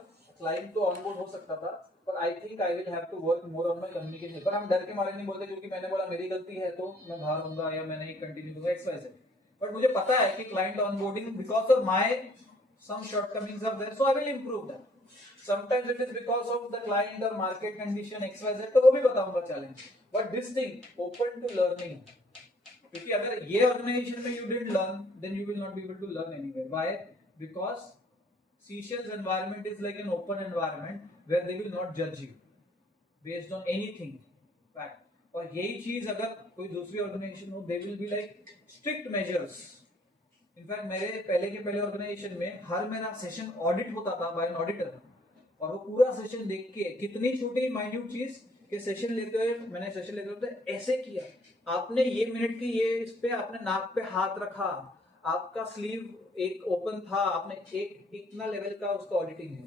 क्लाइंट तो ऑनबोर्ड हो सकता था पर I think I will have to work more on my communication. पर हम डर के मारे नहीं बोलते क्योंकि मैंने बोला मेरी गलती है तो मैं बाहर होऊंगा या मैं नहीं कंटिन्यू करूंगा XYZ। बट मुझे पता है कि client onboarding because of my some shortcomings are there, so I will improve that. Sometimes it is because of the client or market condition XYZ, तो वो भी बताऊंगा challenge. But this thing open to learning, क्योंकि अगर ये organization में you didn't learn, then you will not be able to learn anywhere. Why? Because Seychelles environment is like an open environment where they will not judge you based on anything. Fact. और यही चीज अगर कोई दूसरी organization हो, they will be like strict measures. In fact मेरे पहले के पहले ऑर्गेनाइजेशन में हर मेरा सेशन ऑडिट होता था बाय एन ऑडिटर, और वो पूरा सेशन देख के कितनी छोटी माइन्यूट चीज के सेशन लेते हुए मैंने सेशन लेते हुए ऐसे किया, आपने ये मिनट की ये इस पे आपने नाक पे हाथ रखा, आपका स्लीव एक ओपन था, आपने एक इतना लेवल का उसका ऑडिटिंग है।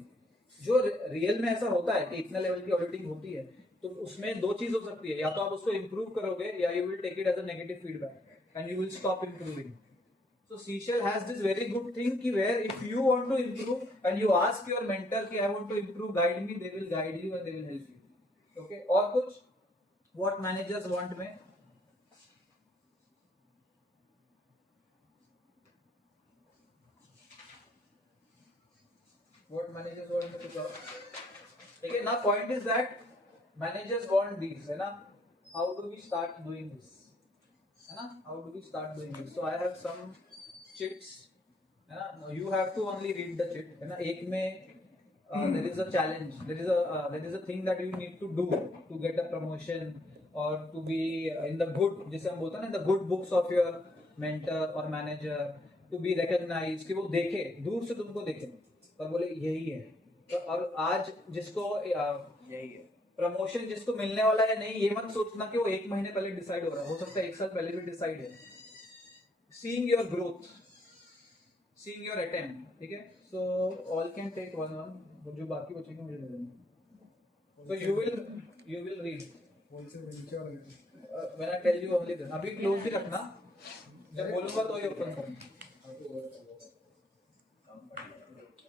जो रियल में ऐसा होता है कि इतना लेवल की ऑडिटिंग होती है, तो उसमें 2 चीज हो सकती है, या तो आप उसको इंप्रूव करोगे या you will take it as a negative feedback and you will stop improving. So Seychelles has this very good thing कि where if you want to improve and you ask your mentor कि I want to improve, guide me, they will guide you and they will help you. Okay? और कुछ what managers want में? What managers want में कुछ और? ठीक है ना? Point is that managers want these, है ना? How do we start doing this? है ना? How do we start doing this? So I have some chits, है ना? No, you have to only read the chit, है ना? एक में there is a challenge, there is a thing that you need to do to get a promotion or to be in the good, जिसे हम बोलते हैं ना, the good books of your mentor or manager, to be recognized, कि वो देखे, दूर से तुमको देखे और बोले यही है। तो और आज जिसको यही है प्रमोशन जिसको मिलने वाला है नहीं, ये मत सोचना कि वो 1 महीने पहले डिसाइड हो रहा है, हो सकता है 1 साल पहले भी डिसाइड है। Seeing your growth, seeing your attempt, ठीक है? So all can take one, जो बाकी बचेंगे मुझे दे देना। So you will read. When I tell you only then, अभी क्लोज ही रखना, जब बोलूँगा तो ही ओपन करना।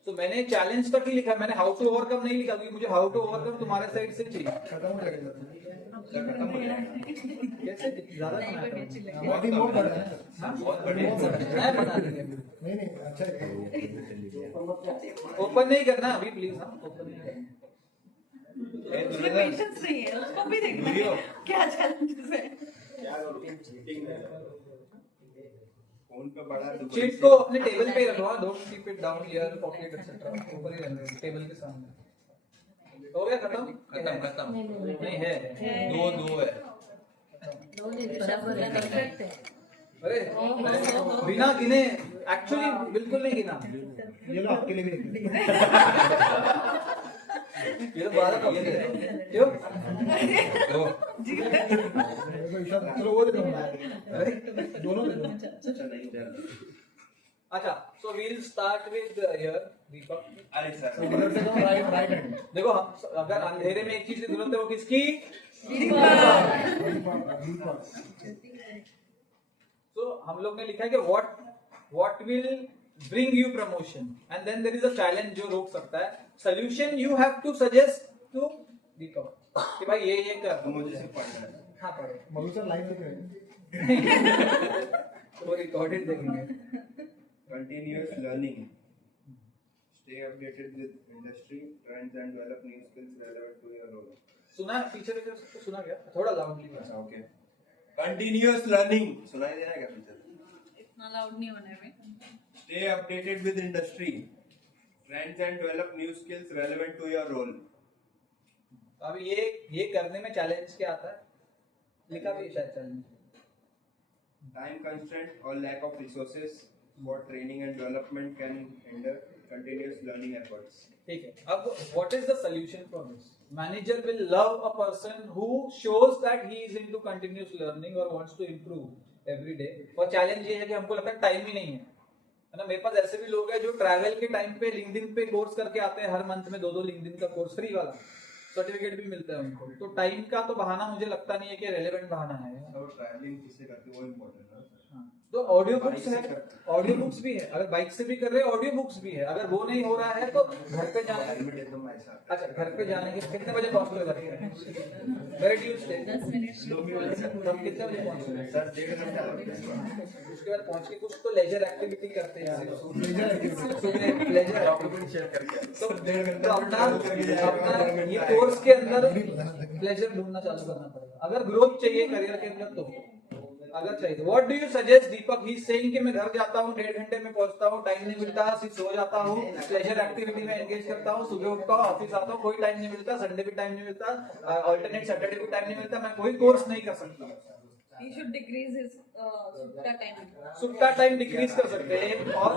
तो मैंने चैलेंज तक ही लिखा, मैंने हाउ टू ओवरकम नहीं लिखा क्योंकि मुझे हाउ टू ओवरकम तुम्हारे साइड से चाहिए। खत्म हो जाएगा कैसे ज्यादा अभी मोर कर रहे हैं, बहुत बढ़िया बना देंगे। नहीं अच्छा ओपन नहीं करना अभी प्लीज। हाँ ओपन नहीं करना, उसमें पेशेंस नहीं है, उसको भी देखना है क्या चैलेंजेस है। चीट को अपने टेबल पे रखवा, don't keep it down here pocket etcetera, ऊपर ही रहने दो टेबल के सामने। हो गया खत्म? खत्म नहीं है, 2 है। अरे बिना गिने एक्चुअली बिल्कुल नहीं गिना। ये लो आपके लिए भी ये तो 12 कब है क्यों? चलो वो देखो, अरे दोनों दे दो। अच्छा, so we'll start with here दीपक। अरे सर उधर से तो राइट हैंड देखो हम अगर अंधेरे में एक चीज की जरूरत है वो किसकी? तो हम लोग ने लिखा है कि what will bring you promotion and then there is a challenge जो रोक सकता है। solution you have to suggest to दीपक कि भाई ये कर। मुझे सिर्फ पढ़ना है। हाँ पढ़ो, मधु सर लाइव देख रहे हैं। वो रिकॉर्डेड देखेंगे। Continuous learning, Stay updated with industry trends and develop new skills relevant to your role. सुना पीछे तो सुना क्या थोड़ा लाउडली अच्छा ओके. Continuous learning. सुनाई दे रहा है क्या पीछे? इतना लाउड नहीं होना है. Stay updated with industry trends and develop new skills relevant to your role. अब ये करने में चैलेंज क्या आता है? लिखा भी है शायद challenge. Time constraint or lack of resources for training and development can hinder continuous learning efforts. ठीक है. अब what is the solution for this? Manager will love a person who shows that he is into continuous learning or wants to improve every day. और challenge ये है कि हमको लगता है टाइम ही नहीं है ना. मेरे पास ऐसे भी लोग हैं जो ट्रैवल के टाइम पे लिंक्डइन पे कोर्स करके आते हैं. हर मंथ में 2 लिंक्डइन का कोर्स फ्री वाला सर्टिफिकेट भी मिलता है उनको. तो टाइम का तो बहाना मुझे लगता नहीं है कि रेलेवेंट बहाना है. और ट्रैवलिंग किससे करते हैं वो इम्पोर्टेंट है. तो ऑडियो बुक्स है, ऑडियो बुक्स भी है. अगर बाइक से भी कर रहे हैं ऑडियो बुक्स भी है. अगर वो नहीं हो रहा है तो घर पे जाने अच्छा घर पे जाने के कितने बजे पहुंचते हो? Very Tuesday 10 minute. हम कितने बजे पहुंचते हैं सर? 1.5 घंटा. उसके बाद पहुंच के कुछ तो लेजर एक्टिविटी करते हैं. लेजर डॉक्यूमेंट शेयर करके तो 1.5 घंटा अपना ये कोर्स के अंदर प्लेजर ढूंढना चालू करना पड़ेगा. अगर ग्रोथ चाहिए करियर के अंदर तो अगर चाहिए. What do you suggest Deepak? He is saying कि मैं घर जाता हूँ 1.5 घंटे में पहुंचता हूँ, टाइम नहीं मिलता, सिर्फ सो जाता हूँ, प्लेजर एक्टिविटी में एंगेज करता हूँ, सुबह उठता हूँ, ऑफिस आता हूँ, कोई टाइम नहीं मिलता, संडे भी टाइम नहीं मिलता, अल्टरनेट सैटरडे भी टाइम नहीं मिलता, मैं कोई कोर्स नहीं कर सकता. He should decrease his sutta time. Sutta time decrease कर सकते हैं और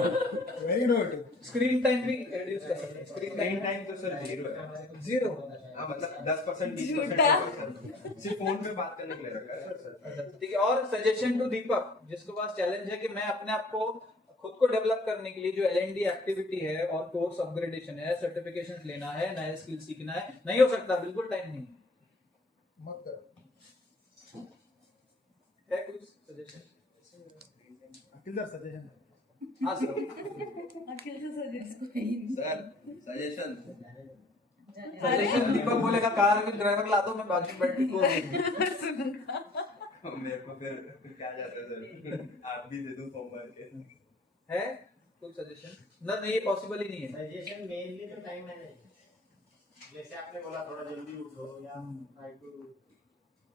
Very innovative. स्क्रीन टाइम भी रिड्यूस कर सकते हैं. स्क्रीन टाइम तो सर 0 है. जीरो. हाँ मतलब 10% 20% सिर्फ फोन पे बात करने के लिए रखा है सर. ठीक है. और सजेशन टू दीपक जिसके पास चैलेंज है कि मैं अपने आप को खुद को डेवलप करने के लिए जो L&D एक्टिविटी है और कोर्स अपग्रेडेशन है, सर्टिफिकेशन लेना है, नए स्किल सीखना है, नहीं हो सकता. बिल्कुल टाइम नहीं मत कर. है. कुछ सजेशन? अखिल सर सजेशन. हाँ सर. अखिल से सजेस्ट सर सजेशन सजेशन दीपक बोलेगा कार में ड्राइवर ला दो, मैं बाजू में बैठ के को मेरे को फिर क्या जाता है सर. आप भी दे दूं सोमवार के. है कोई सजेशन? नहीं ये पॉसिबल ही नहीं है. सजेशन मेनली तो टाइम मैनेजमेंट. जैसे आपने बोला थोड़ा जल्दी उठो या ट्राई टू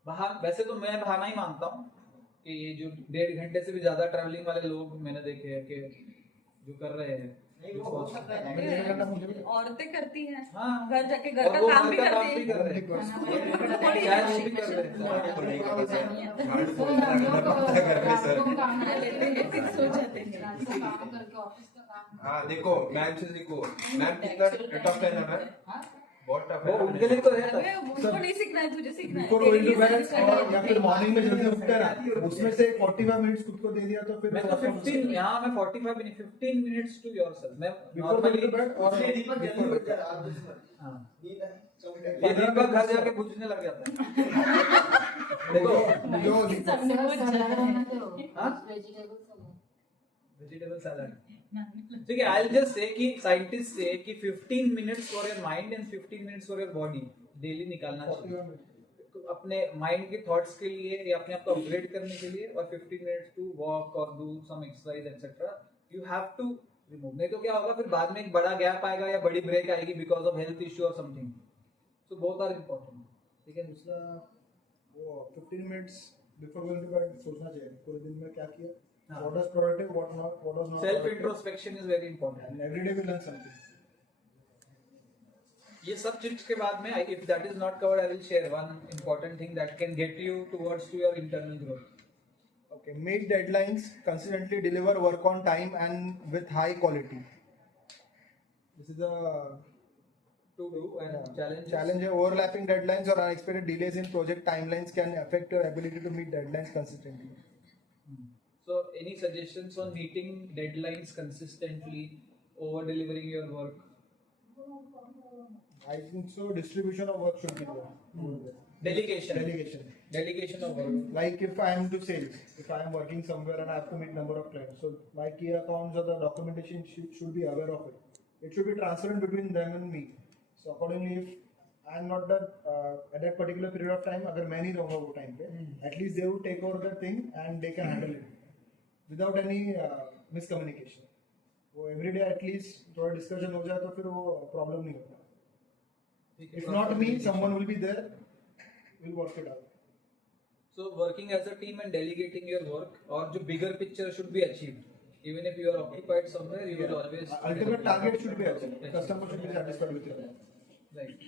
बहाना. वैसे तो मैं बहाना ही मानता हूँ कि ये जो 1.5 घंटे से भी ज्यादा ट्रैवलिंग वाले लोग मैंने देखे हैं कि जो कर रहे हैं. औरतें करती हैं. हाँ. घर जाके घर और का वो काम भी घर का करती काम भी हैं. कर रहे हैं. क्या वो भी कर रहे हैं. फिक्स हो जाते हैं. काम करके ऑफिस का काम. हाँ देखो मैम से सीखो. मैम कितना टफ है ना मैम. बहुत टफ वो है. उनके लिए तो है था. मुझको नहीं सीखना है, तुझे सीखना है. बिफोर गोइंग टू बेड और या फिर मॉर्निंग में जल्दी उठते ना उसमें से 45 मिनट्स खुद को दे दिया तो फिर मैं तो 15 यहाँ मैं 45 नहीं 15 मिनट्स टू योरसेल्फ. मैं before going to normally bed और हाँ ये दीपक घर जाके पूछने लग जाता है. देखो वेजिटेबल सैलड. ठीक है. आई जस्ट से कि साइंटिस्ट से कि 15 minutes for your mind and 15 minutes for your body daily निकालना चाहिए. तो अपने माइंड के थॉट्स के लिए या अपने आप को अपग्रेड करने के लिए और 15 मिनट्स टू वॉक और do some exercise etcetera. You have to remove. नहीं तो क्या होगा फिर बाद में एक बड़ा गैप आएगा या बड़ी ब्रेक आएगी बिकॉज ऑफ हेल्थ इश्यू और something. So both are important. ठीक है. दूसरा वो 15 minutes before going to bed सोचना चाहिए पूरे दिन में क्या किया. What was productive, what was not. Self introspection is very important. And every day we learn something. ये सब चीज के बाद में if that is not covered I will share one important thing that can get you towards to your internal growth. Okay, meet deadlines, consistently deliver work on time and with high quality. This is the To do and challenge. Overlapping deadlines or unexpected delays in project timelines can affect your ability to meet deadlines consistently. So any suggestions on meeting deadlines consistently, over delivering your work? I think so. Distribution of work should be there. Delegation. Delegation of work. Like if I am to sales, if I am working somewhere and I have to meet number of clients, so my key accounts or the documentation should be aware of it. It should be transparent between them and me. So accordingly, if I am not done at that particular period of time, अगर मैं नहीं रहूँगा वो time पे, at least they would take over the thing and they can handle it without any miscommunication. वो everyday at least थोड़ा discussion हो जाए तो फिर वो प्रॉब्लम नहीं होता. If not me, someone will be there, will work it out. So working as a team and delegating your work or जो bigger picture should be achieved. Even if you are occupied somewhere, you will always. Ultimate target should be achieved. Customer should be satisfied with your work. Right.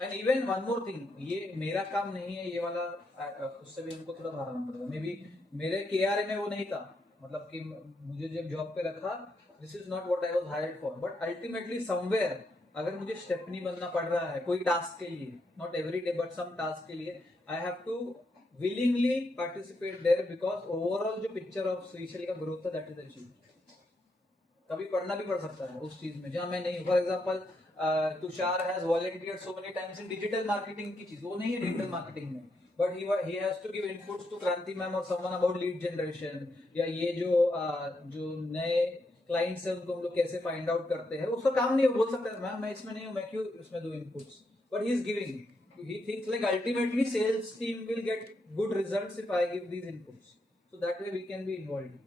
And even one more thing, ये मेरा काम नहीं है ये वाला, उससे भी हमको थोड़ा बाहर आना पड़ेगा. मे बी मेरे KRA में वो नहीं था, मतलब कि मुझे जब जॉब पे रखा, this is not what I was hired for, but ultimately somewhere अगर मुझे स्टेपनी बनना पड़ रहा है कोई टास्क के लिए, not every day but some task के लिए, I have to willingly participate there because overall जो picture of श्रीशैल का growth था that is achieved. कभी पढ़ना भी पड़ सकता है उस चीज में जहाँ मैं नहीं. For example Tushar has volunteered so many times in digital marketing की चीज, वो नहीं है डिजिटल मार्केटिंग में, but he has to give inputs to Kranti ma'am और समवन अबाउट लीड जनरेशन, या ये जो नए क्लाइंट्स है उनको हम लोग कैसे फाइंड आउट करते हैं. उसका काम नहीं है, बोल सकता है मैम मैं इसमें नहीं हूँ, मैं क्यों इसमें दूं inputs, but he is giving. He thinks like ultimately sales team will get good results if I give these inputs. So that way we can be involved.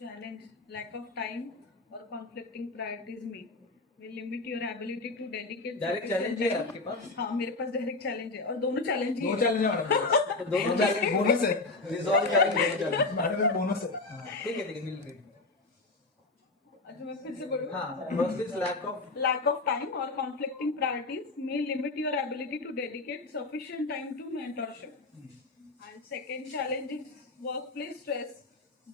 Challenge, lack of time or conflicting priorities will limit your ability to dedicate. Direct challenge है आपके पास? हाँ मेरे पास direct challenge है और दोनों challenge ही दो है. Challenge है मैडम. तो दोनों challenge बोनस है. resolve करेंगे दोनों challenge. मैडम एक बोनस है. ठीक है मिल गई. अच्छा मैं फिर से बोलूँ. हाँ, first is lack of time or conflicting priorities may limit your ability to dedicate sufficient time to mentorship. And second challenge is workplace stress,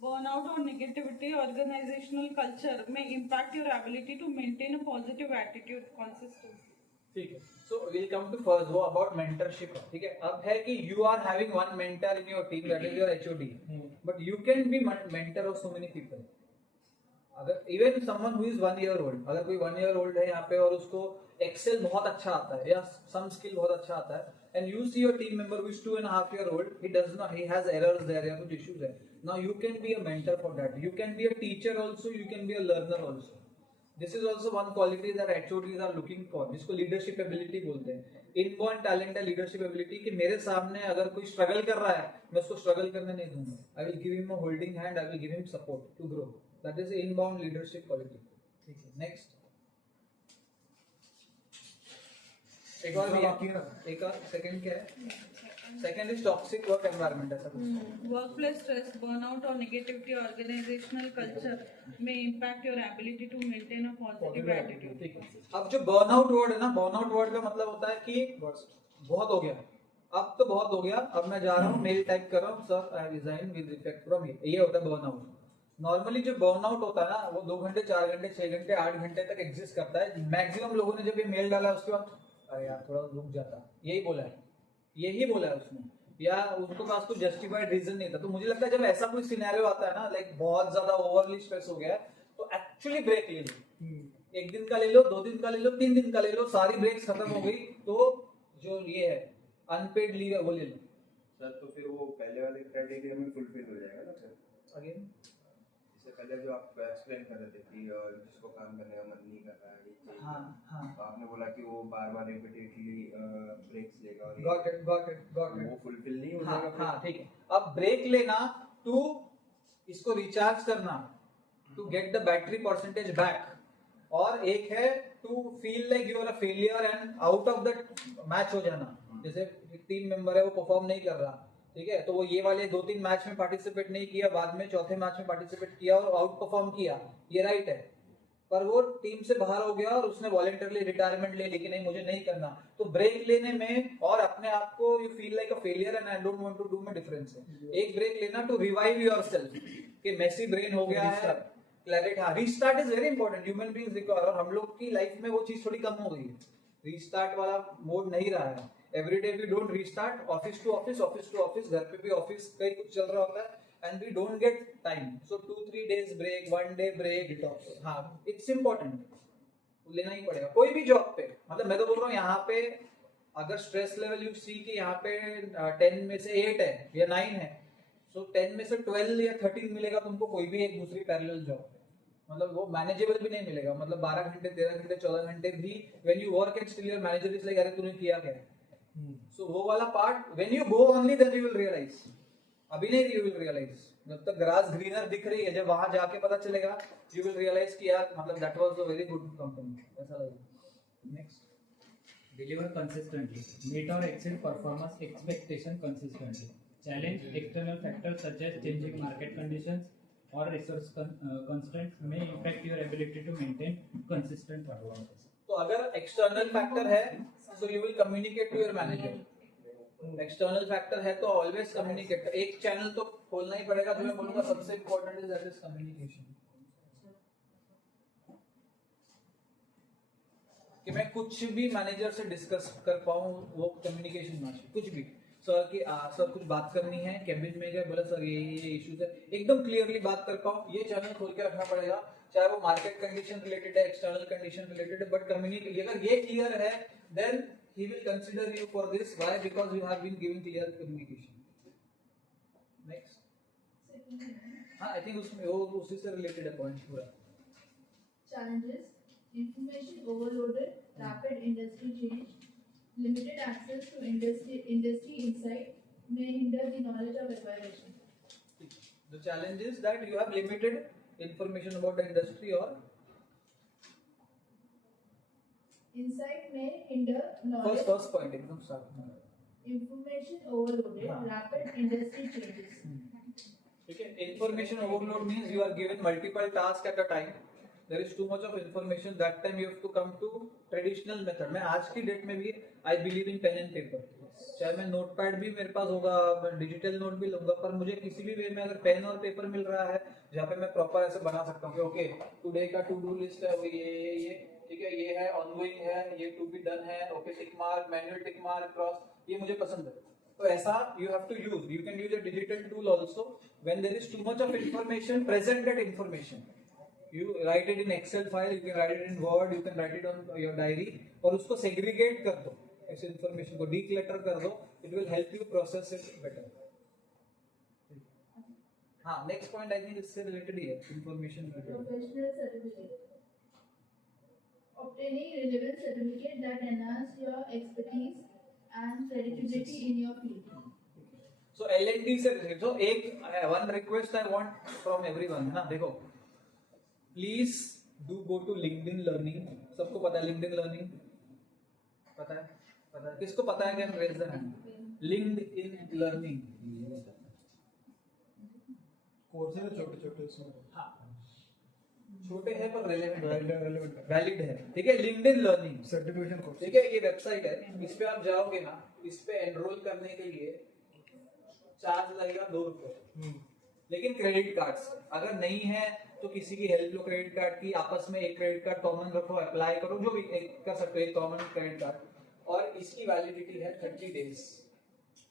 burnout or negativity. Organizational culture may impact your ability to maintain a positive attitude consistently. ठीक है. So we'll come to first वो about mentorship. ठीक है. अब है कि you are having one mentor in your team, that is your HOD, but you can be mentor of so many people. अगर even someone who is 1 year old, अगर कोई 1 year old है यहाँ पे और उसको एक्सेल बहुत अच्छा आता है या सम स्किल बहुत अच्छा आता है, and you see your team member who is 2.5 year old, he does not, he has errors there या कुछ इश्यूज है, now you can be a mentor for that. You can be a teacher also, you can be a learner also. This is also one quality that HODs are looking for, जिसको leadership ability बोलते हैं. Inborn talent है leadership ability, कि मेरे सामने अगर कोई struggle कर रहा है मैं उसको स्ट्रगल करने नहीं दूंगा. I will give him a holding hand, I will give him support to grow. That is inbound leadership quality. ठीक है. Next. एक और बाकी है ना. एक और सेकंड क्या है? Second is toxic work environment. ऐसा कुछ. Workplace stress, burnout or negativity, organizational culture may impact your ability to maintain a positive attitude. ठीक है. अब जो बर्नआउट वर्ड है ना, बर्नआउट वर्ड का मतलब होता है कि बहुत हो गया, अब तो बहुत हो गया, अब मैं जा रहा हूँ मेल टाइप कर रहा हूँ, sir I resign with effect from here. ये होता है बर्नआउट. नॉर्मली जो बर्नआउट होता है ना वो 2 घंटे 4 घंटे 6 घंटे 8 घंटे तक एग्जिस्ट करता है. मैक्सिमम लोगों ने जब ये मेल डाला उसके बाद अरे यार थोड़ा रुक जाता, यही बोला है उसने, या उनको पास कोई जस्टिफाइड रीजन नहीं था. तो मुझे लगता है जब ऐसा कोई सिनेरियो आता है ना, लाइक बहुत ज्यादा ओवरली स्ट्रेस हो गया है, तो एक्चुअली ब्रेक ले लो. 1 दिन का ले लो, 2 दिन का ले लो, 3 दिन का ले लो, सारी ब्रेक्स खत्म हो गई तो जो ये है अनपेड लीव है वो ले लो. सर तो फिर वो पहले वाले क्राइटेरिया में फुलफिल हो जाएगा ना सर. अगेन इससे पहले जो आप एक्सप्लेन कर रहे थे कि जिसको काम करने का मन नहीं कर रहा है, हाँ तो आपने बोला कि वो बार-बार रिपीटेडली ब्रेक्स लेगा और गॉट इट वो फुलफिल नहीं हो जाएगा. हाँ ठीक है. अब ब्रेक लेना टू इसको रिचार्ज करना, to get the battery percentage back, और एक है to feel like you are a failure and out of the match हो जाना. जैसे टीम मेंबर है वो परफॉर्म नहीं कर रहा, ठीक है, तो वो ये वाले 2-3 मैच में पार्टिसिपेट नहीं किया, बाद में चौथे मैच में पार्टिसिपेट किया और आउट परफॉर्म किया, ये राइट है, पर वो टीम से बाहर हो गया और उसने वॉलंटरली रिटायरमेंट ले ली कि नहीं मुझे नहीं करना. तो ब्रेक लेने में और अपने आप को you feel like a failure and I don't want to do में डिफरेंस है. एक ब्रेक लेना टू रिवाइव योरसेल्फ, कि मेसी ब्रेन हो गया है, क्लैरिटी. हाँ, restart is very important. Human beings require, और हम लोग की लाइफ में वो चीज थोड़ी कम हो गई है. रीस्टार्ट वाला मोड नहीं रहा है. Every day we don't restart, office to office, घर पे भी ऑफिस कहीं कुछ चल रहा होता है, and we don't get time. So 2-3 days break, 1 day break, detox. हाँ, it's important. लेना ही पड़ेगा कोई भी जॉब पे. मतलब मैं तो बोल रहा हूँ यहाँ पे अगर स्ट्रेस लेवल यू सी कि यहाँ पे 10 में से 8 है या 9 है, so 10 में से 12 या 13 मिलेगा तुमको कोई भी एक दूसरी पैरेलल जॉब पे. मतलब वो मैनेजेबल भी नहीं मिलेगा. मतलब 12 घंटे 13 घंटे 14 घंटे भी when you work and still your manager is like अरे तूने किया क्या, सो वो वाला part when you go only then you will realize, अभी नहीं यू विल रियलाइज, जब तक ग्रास ग्रीनर दिख रही है, जब वहां जाके पता चलेगा यू विल रियलाइज कि यार मतलब that was a very good company, ऐसा लगेगा। Next, deliver consistently, meet or exceed performance expectation consistently, challenge external factors such as changing market conditions or resource constraints may impact your ability to maintain consistent performance. तो अगर external factor है तो you will communicate to your manager, external factor है तो always communicate, एक channel तो खोलना ही पड़ेगा, जो मैं बोलूंगा सबसे important is that is communication, कि मैं कुछ भी मैनेजर से डिस्कस कर पाऊँ, वो कम्युनिकेशन मैच, कुछ भी सर कि सर कुछ बात करनी है, कैबिन में गए बोले सर ये इश्यूज है, एकदम क्लियरली बात कर पाऊँ, ये चैनल खोल के रखना पड़ेगा, चाहे वो मार्केट कंडीशन रिलेटेड है, एक्सटर्नल कंडीशन रिलेटेड है, बट कम्युनिकेट, अगर ये क्लियर है then he will consider you for this. Why? Because you have been giving clear communication. Next. हाँ, I think उसमें वो उसी से related है point पूरा. Challenges: information overloaded, rapid industry change, limited access to industry insight may hinder the knowledge of evaluation. The challenge is that you have limited information about the industry or Insight may hinder knowledge. first point एकदम start. Information overloaded, rapid industry changes. ठीक है, information overload means you are given multiple tasks at a time. There is too much of information. That time you have to come to traditional method. मैं आज की date में भी I believe in pen and paper. चाहे मैं notepad भी मेरे पास होगा, मैं डिजिटल नोट भी लूंगा, पर मुझे किसी भी वे में अगर पेन और पेपर मिल रहा है जहाँ पे मैं प्रॉपर ऐसे बना सकता हूँ कि ओके टुडे का टू डू लिस्ट है, वो ये ठीक है, ये है ऑनगोइंग है, ये टू बी डन है, okay tick mark, manual tick mark, cross, ये मुझे पसंद है, तो ऐसा you have to use, you can use a digital tool also when there is too much of information, present that information, you write it in Excel file, you can write it in Word, you can write it on your diary, और उसको segregate कर दो, इस information को declutter कर दो, it will help you process it better. हाँ, next point I think इससे रिलेटेड ही है, information related. Professional certificate. Obtaining relevant certificate that enhance your expertise and credibility in your field. So L&D से so एक one request I want from everyone है ना, देखो please do go to LinkedIn Learning. सबको पता है LinkedIn Learning? पता है किसको पता है? Can raise the hand. LinkedIn Learning. Course है छोटे-छोटे इसमें. हाँ, छोटे हैं पर रेलेवेंट वैलिड है, ठीक है. LinkedIn Learning certification course. ठीक है, ये वेबसाइट है, इस पे आप जाओगे ना, इस पे एनरोल करने के लिए चार्ज लगेगा ₹2, लेकिन क्रेडिट कार्ड्स अगर नहीं है तो किसी की हेल्प लो क्रेडिट कार्ड की, आपस में एक क्रेडिट कार्ड कॉमन रखो, अप्लाई करो, जो भी एक कर सकते हो, एक कॉमन क्रेडिट कार्ड, और इसकी वैलिडिटी है 30 डेज.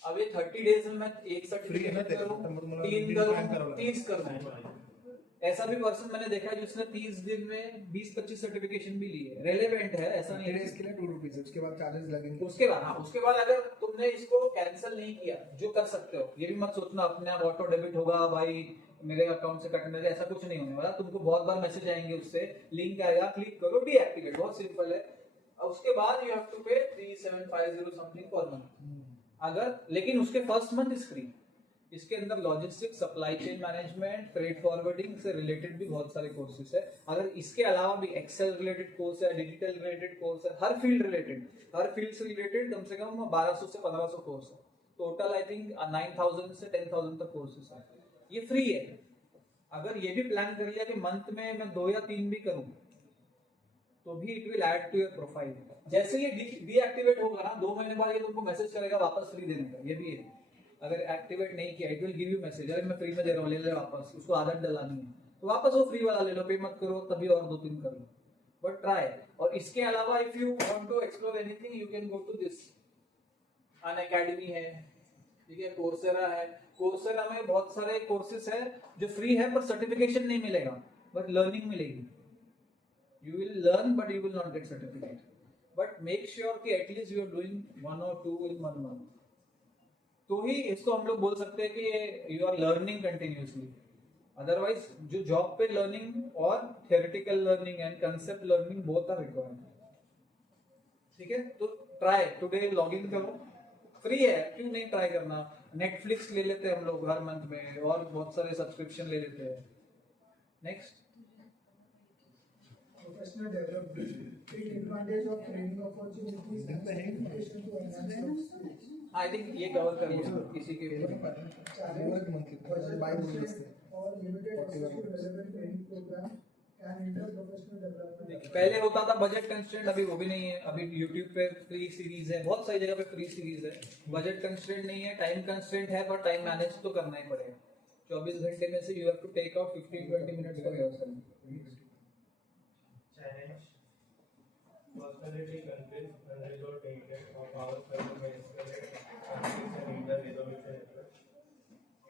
अब ये 30 डेज में मैं एक सर्टिफिकेट करूं, 3 करूं, 30 करूं, ऐसा भी पर्सन मैंने देखा है जिसने 30 दिन में 20-25 सर्टिफिकेशन भी ली है. रेलेवेंट है, ऐसा नहीं है. इसके लिए ₹2 है, उसके बाद चार्जेस लगेंगे. उसके बाद हाँ, उसके बाद अगर तुमने इसको कैंसिल नहीं किया, जो कर सकते हो, ये भी मत सोचना अपने आप ऑटो डेबिट होगा भाई मेरे अकाउंट से कटने लगे, ऐसा कुछ नहीं होने वाला. तुमको बहुत बार मैसेज आएंगे, उससे लिंक आएगा, क्लिक करो, डीएक्टिवेट, बहुत सिंपल है. उसके बाद यू हैव टू पे 3750 समथिंग पर मंथ अगर, लेकिन उसके फर्स्ट मंथ इज फ्री. इसके अंदर logistics, supply chain management, freight forwarding से रिलेटेड भी बहुत सारे कोर्सेज है. अगर इसके अलावा भी एक्सेल रिलेटेड कोर्स है, डिजिटल रिलेटेड कोर्स है, हर फील्ड से रिलेटेड कम से कम 1200 से 1500 कोर्स है. टोटल आई थिंक 9000 से 10000 तक कोर्सेज है. ये फ्री है. अगर ये भी प्लान कर लिया कि मंथ में मैं 2 या 3 भी करूं तो भी it will add to your profile. जैसे ये डीएक्टिवेट होगा ना, 2 महीने बाद ये तुमको मैसेज करेगा वापस फ्री देने का. ये भी है, अगर एक्टिवेट नहीं किया it will give you message, अरे मैं फ्री में दे रहा हूँ, ले ले वापस. उसको आदत डलानी है तो वापस वो फ्री वाला ले लो, पे मत करो, तभी और 2-3 कर लो, बट ट्राई. और इसके अलावा if you want to explore anything you can go to this Unacademy है, ठीक है, कोर्सेरा है. कोर्सेरा में बहुत सारे कोर्सेज है जो फ्री है पर सर्टिफिकेशन नहीं मिलेगा, बट लर्निंग मिलेगी. You will learn but you will not get certificate. But make sure कि at least you are doing 1 or 2 in 1 month. तो ही इसको हम लोग बोल सकते हैं कि you are learning continuously. Otherwise जो जॉब पे लर्निंग और theoretical learning and concept learning both are required. ठीक है, तो try today login करो, फ्री है, क्यों नहीं ट्राई करना? नेटफ्लिक्स ले लेते हैं हम लोग हर मंथ में, और बहुत सारे सब्सक्रिप्शन ले लेते हैं. Next, Professional development. Take advantage of training opportunities and certification to enhance your skills. I think ये कवर कर लिया किसी के लिए. Challenge budget or limited access to relevant training programs can hinder professional development. पहले होता था बजट कंस्ट्रेंट, अभी वो भी नहीं है. अभी YouTube पे फ्री सीरीज है, बहुत सारी जगह पे फ्री सीरीज है. बजट कंस्ट्रेंट नहीं है, टाइम कंस्ट्रेंट है, पर टाइम मैनेज तो करना ही पड़ेगा. 24 घंटे में से you have to take out 15-20 minutes for yourself. Challenge personality conflicts unresolved tension of our conflicts and inter-resolution efforts.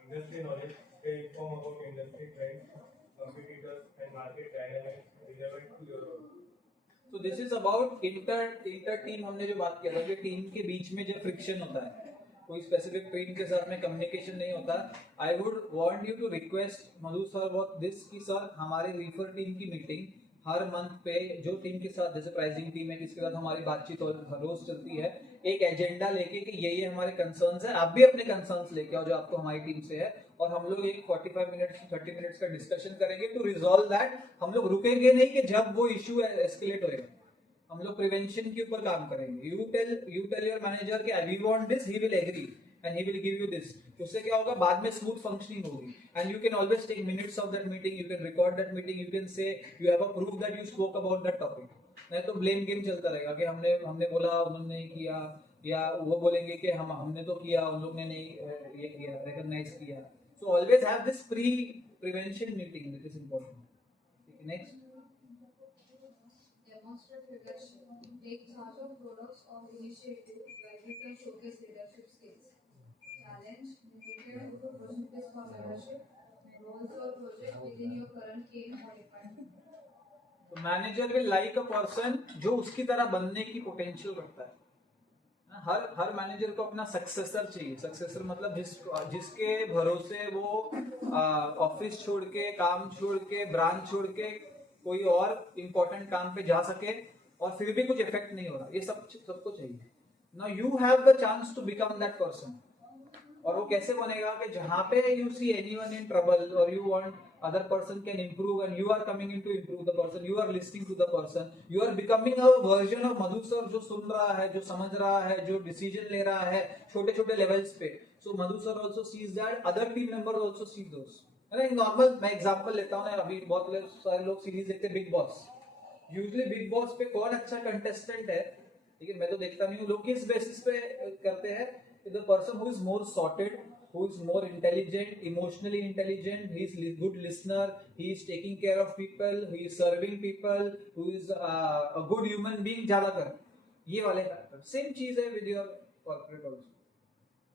Industry knowledge, stay informed about industry trends, competitors and market dynamics relevant to your role. So this is about inter team. हमने जो बात किया था कि team के बीच में जो friction होता है, कोई स्पेसिफिक टीम के साथ में कम्युनिकेशन नहीं होता. I would want you to request Madhu sir about this कि सर हमारे रीफर टीम की मीटिंग हर मंथ पे जो टीम के साथ, जैसे प्राइसिंग टीम है जिसके साथ हमारी बातचीत और रोज चलती है, एक एजेंडा लेके कि ये हमारे कंसर्न्स है, आप भी अपने कंसर्न्स लेके आओ जो आपको हमारी टीम से है, और हम लोग एक 45 मिनट्स 30 मिनट्स का डिस्कशन करेंगे टू रिजॉल्व दैट. हम लोग रुकेंगे नहीं कि जब वो इशू एस्केलेट होएगा. हम लोग प्रिवेंशन के ऊपर काम करेंगे. यू टेल योर मैनेजर कि we want this, he will agree and he will give you this. उससे क्या होगा, बाद में स्मूथ फंक्शनिंग होगी. and you can always take minutes of that meeting, you can record that meeting, you can say you have a proof that you spoke about that topic. नहीं तो blame game चलता रहेगा कि हमने बोला उन्होंने नहीं किया, या वो बोलेंगे कि हमने तो किया उन लोग ने नहीं ये किया, रिकॉग्नाइज किया. so always have this prevention meeting, that is important. next, Demonstrate leadership. Take charge of products or initiative where you can showcase leadership skills. Challenge, limited opportunities for leadership, roles or project within your current team or department. तो manager will like a person जो उसकी तरह बनने की potential रखता है. हर manager को अपना सक्सेसर चाहिए. सक्सेसर मतलब जिसके भरोसे वो ऑफिस छोड़ के, काम छोड़ के, ब्रांच छोड़ के कोई और इम्पोर्टेंट काम पे जा सके और फिर भी कुछ इफेक्ट नहीं हो रहा. ये सबको चाहिए. Now you have the chance to become that person. और वो कैसे बनेगा कि जहां पे you see anyone in trouble और you want other person can improve and you are coming in to improve the person, you are listening to the person, you are becoming a version of Madhu sir जो सुन रहा है, जो समझ रहा है, जो डिसीजन ले रहा है छोटे छोटे लेवल्स पे. So Madhu sir also sees that, other team members also see those. Normal मैं एग्जांपल लेता हूँ ना, अभी बहुत सारे लोग सीरीज देखते हैं big boss. Usually big boss पे कौन अच्छा कंटेस्टेंट है, ठीक है, मैं तो देखता नहीं हूँ. लोग किस बेसिस पे करते हैं? The person who is more sorted, who is more intelligent, emotionally intelligent, he is good listener, he is taking care of people, he is serving people, who is a good human being, ज़्यादातर ये वाले factor. Same चीज है with your corporate also.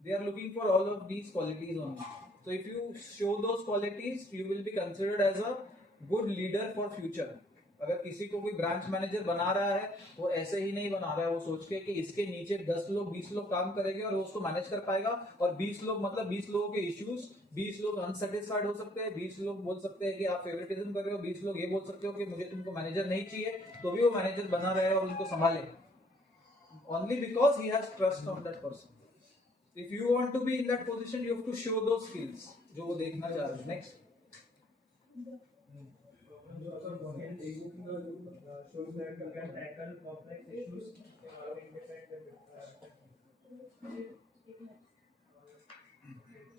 They are looking for all of these qualities only. So if you show those qualities, you will be considered as a good leader for future. अगर किसी को कोई branch manager बना रहा है, वो ऐसे ही नहीं बना रहा है वो सोच के कि इसके नीचे 10 लोग 20 लोग काम करेंगे और वो उसको मैनेज कर पाएगा, और 20 लोग मतलब 20 लोगों के इश्यूज, 20 लोग अनसेटिस्फाइड हो सकते हैं, 20 लोग बोल सकते हैं कि आप फेवरेटिज्म कर रहे हो, 20 लोग ये बोल सकते हो कि मुझे तुमको मैनेजर नहीं चाहिए, तो भी वो मैनेजर बना रहे और उनको संभाले only because he has trust on that person. If you want to be in that position, you have to show those skills जो वो देखना चाह रहे हैं. Next, shows that you can tackle complex issues involving different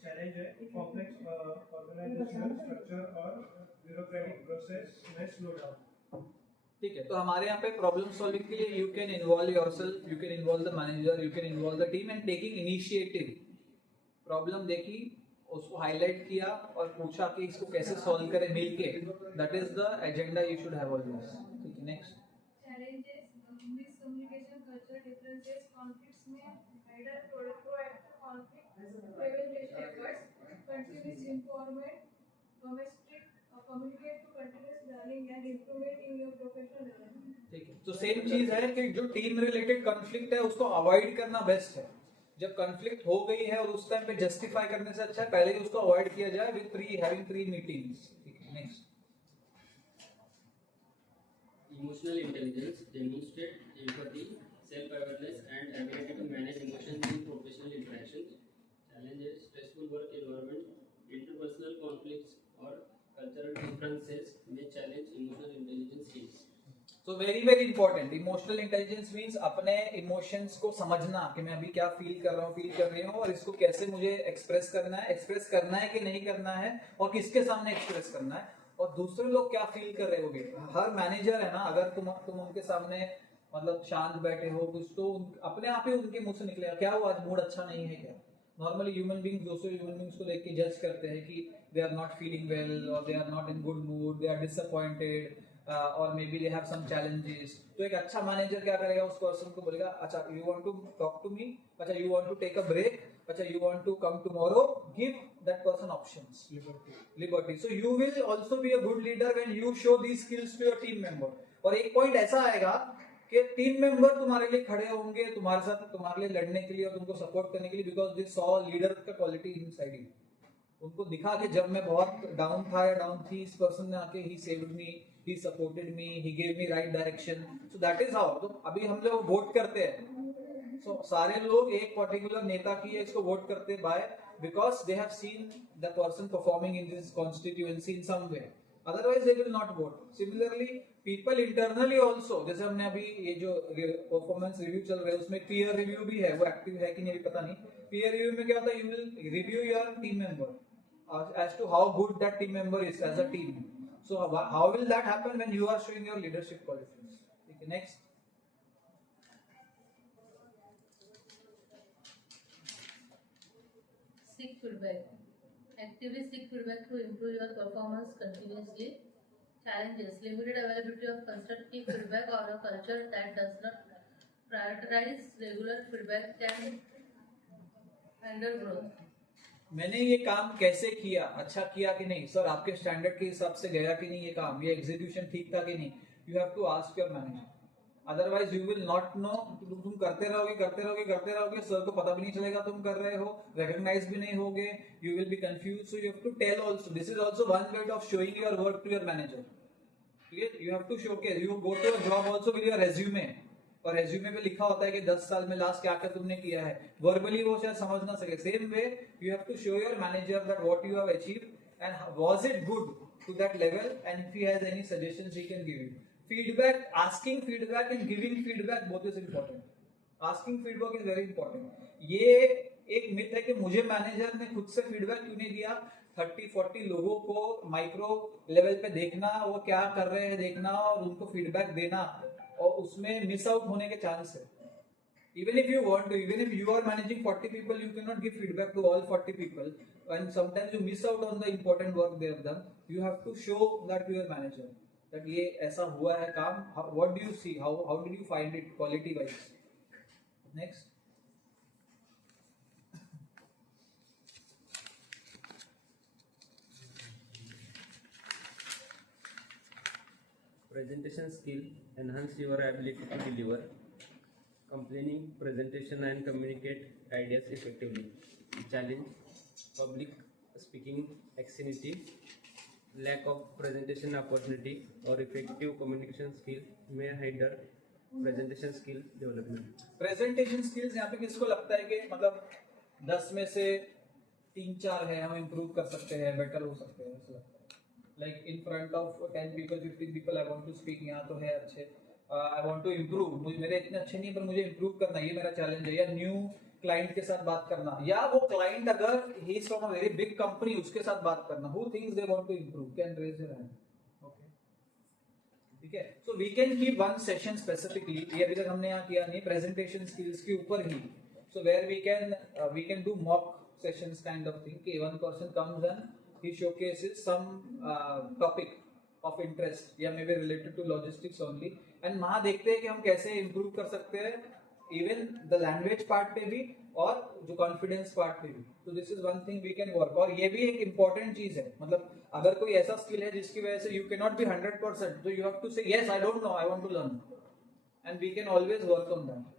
challenge है complex organizational structure और bureaucratic process में slow down. ठीक है. तो हमारे यहाँ पे प्रॉब्लम सॉल्विंग के लिए you can involve yourself, you can involve the manager, you can involve the team and taking initiative. Problem देखी, उसको हाईलाइट किया और पूछा कि इसको कैसे सॉल्व करें मिलके. That is the agenda you should have always. ठीक है. Next, Challenges, miscommunication, cultural differences, conflicts में hider proactive conflict prevention efforts, continuous informant, domestic communicate to continuous learning and improvement in your professional development. ठीक है. तो same चीज है कि जो टीम रिलेटेड कॉन्फ्लिक्ट है उसको अवॉइड करना बेस्ट है. जब कॉन्फ्लिक्ट हो गई है और उस टाइम पे जस्टिफाई करने से अच्छा है पहले ही उसको अवॉइड किया जाए विद हैविंग 3 मीटिंग्स. ठीक है. Next, Emotional intelligence, demonstrate empathy, self-awareness and ability to manage emotions in professional interactions. Challenges, stressful work environment, interpersonal conflicts, or cultural differences may challenge emotional intelligence skills. So very important. Emotional intelligence means अपने emotions को समझना कि मैं अभी क्या feel कर रहा हूँ, feel कर रही हूँ, और इसको कैसे मुझे express करना है कि नहीं करना है, और किसके सामने express करना है, और दूसरे लोग क्या feel कर रहे होंगे. हर मैनेजर है ना, अगर तुम उनके सामने मतलब शांत बैठे हो कुछ, तो अपने आप ही उनके मुंह से निकलेगा क्या हुआ, आज मूड अच्छा नहीं है क्या. नॉर्मली ह्यूमन बींग्स दूसरे ह्यूमन बींग्स को देख के जज करते हैं कि they are not feeling well, और they are not in good mood, they are disappointed, और maybe they have some challenges. तो एक अच्छा मैनेजर क्या करेगा, उस पर्सन को बोलेगा अच्छा you want to talk to me, अच्छा you want to take a break, अच्छा you want to come tomorrow, give that person options, liberty. So you will also be a good leader when you show these skills to your team member. और एक point ऐसा आएगा कि team member तुम्हारे लिए खड़े होंगे, तुम्हारे साथ, तुम्हारे लिए लड़ने के लिए और तुमको सपोर्ट करने के लिए, बिकॉज दे सॉ लीडर का क्वालिटी इनसाइड यू. उनको दिखा कि जब मैं बहुत डाउन था या डाउन थी, इस पर्सन ने आके he saved me, he supported me, he gave me right direction. So that is how. तो अभी हम लोग वोट करते हैं, सो सारे लोग एक पर्टिकुलर नेता की इसको वोट करते हैं by because they have seen the person performing in this constituency in some way, otherwise they will not vote. Similarly people internally also, जैसे हमने अभी ये जो परफॉर्मेंस रिव्यू चल रहा है उसमें पीयर रिव्यू भी है, वो एक्टिव है कि नहीं पता नहीं. पीयर रिव्यू में क्या होता है, you will review your team member as to how good that team member is as a team. So how will that happen when you are showing your leadership qualities? Okay, next. Seek feedback. Actively seek feedback to improve your performance continuously. Challenges: limited availability of constructive feedback or a culture that does not prioritize regular feedback can hinder growth. मैंने ये काम कैसे किया, अच्छा किया कि नहीं, sir आपके स्टैंडर्ड के हिसाब से गया कि नहीं ये काम, ये एग्जीक्यूशन ठीक था कि नहीं. You have to ask your manager, otherwise you will not know. तुम करते रहोगे, सर को पता भी नहीं चलेगा तुम कर रहे हो, रिकॉग्नाइज भी नहीं होगे, you will be confuse. So you have to tell also. This is also one way of showing your work to your manager. You have to showcase. You go to a job also with your resume, और resume पे लिखा होता है कि 10 साल में last क्या क्या तुमने किया है. वर्बली वो शायद समझ ना सके. Same way you have to show your manager that what you have achieved and was it good to that level, and if he has any suggestions he can give you. Feedback, asking feedback and giving feedback both is important. Asking feedback is very important. ये एक myth है कि मुझे manager ने खुद से feedback क्यों नहीं दिया. 30-40 लोगों को माइक्रो लेवल पे देखना, वो क्या कर रहे हैं देखना, और उनको फीडबैक देना, और उसमें मिस आउट होने के चांस है. Even if you want to, even if you are managing 40 people, you cannot give feedback to all 40 people, and sometimes you miss out on the important work they have done. You have to show that to your manager that ये ऐसा हुआ है काम. What do you see? How did you find it quality wise? Next. Presentation skill enhance your ability to deliver compelling presentation and communicate ideas effectively. Challenge: public speaking anxiety, lack of presentation opportunity, or effective communication skill may hinder presentation skill development. Presentation skills यहाँ पे किसको लगता है कि मतलब 10 में से 3-4 है, हम improve कर सकते हैं, better हो सकते हैं, ऐसा लगता है. Like in front of 10 people, 15 people, I want to speak. यहाँ तो है अच्छे, I want to improve. मुझे मेरे इतने अच्छे नहीं, पर मुझे improve करना, ये मेरा challenge है. या न्यू क्लाइंट के साथ बात करना, या वो क्लाइंट अगर he is from a very big company, उसके साथ बात करना. Who thinks they want to improve can raise their hand. Okay, ठीक है. So we can keep one session specifically. ये अभी तक हमने यहाँ किया नहीं, presentation skills के ऊपर ही. So where we can do mock sessions kind of thing. कि one person comes and he showcases some topic of interest, या maybe related to logistics only, and वहाँ देखते हैं कि हम कैसे improve कर सकते हैं, even the language part पे भी और जो confidence part पे भी. So this is one thing we can work. और ये भी एक important चीज है, मतलब अगर कोई ऐसा skill है जिसकी वजह से you cannot be 100%, so you have to say yes, I don't know, I want to learn, and we can always work on that.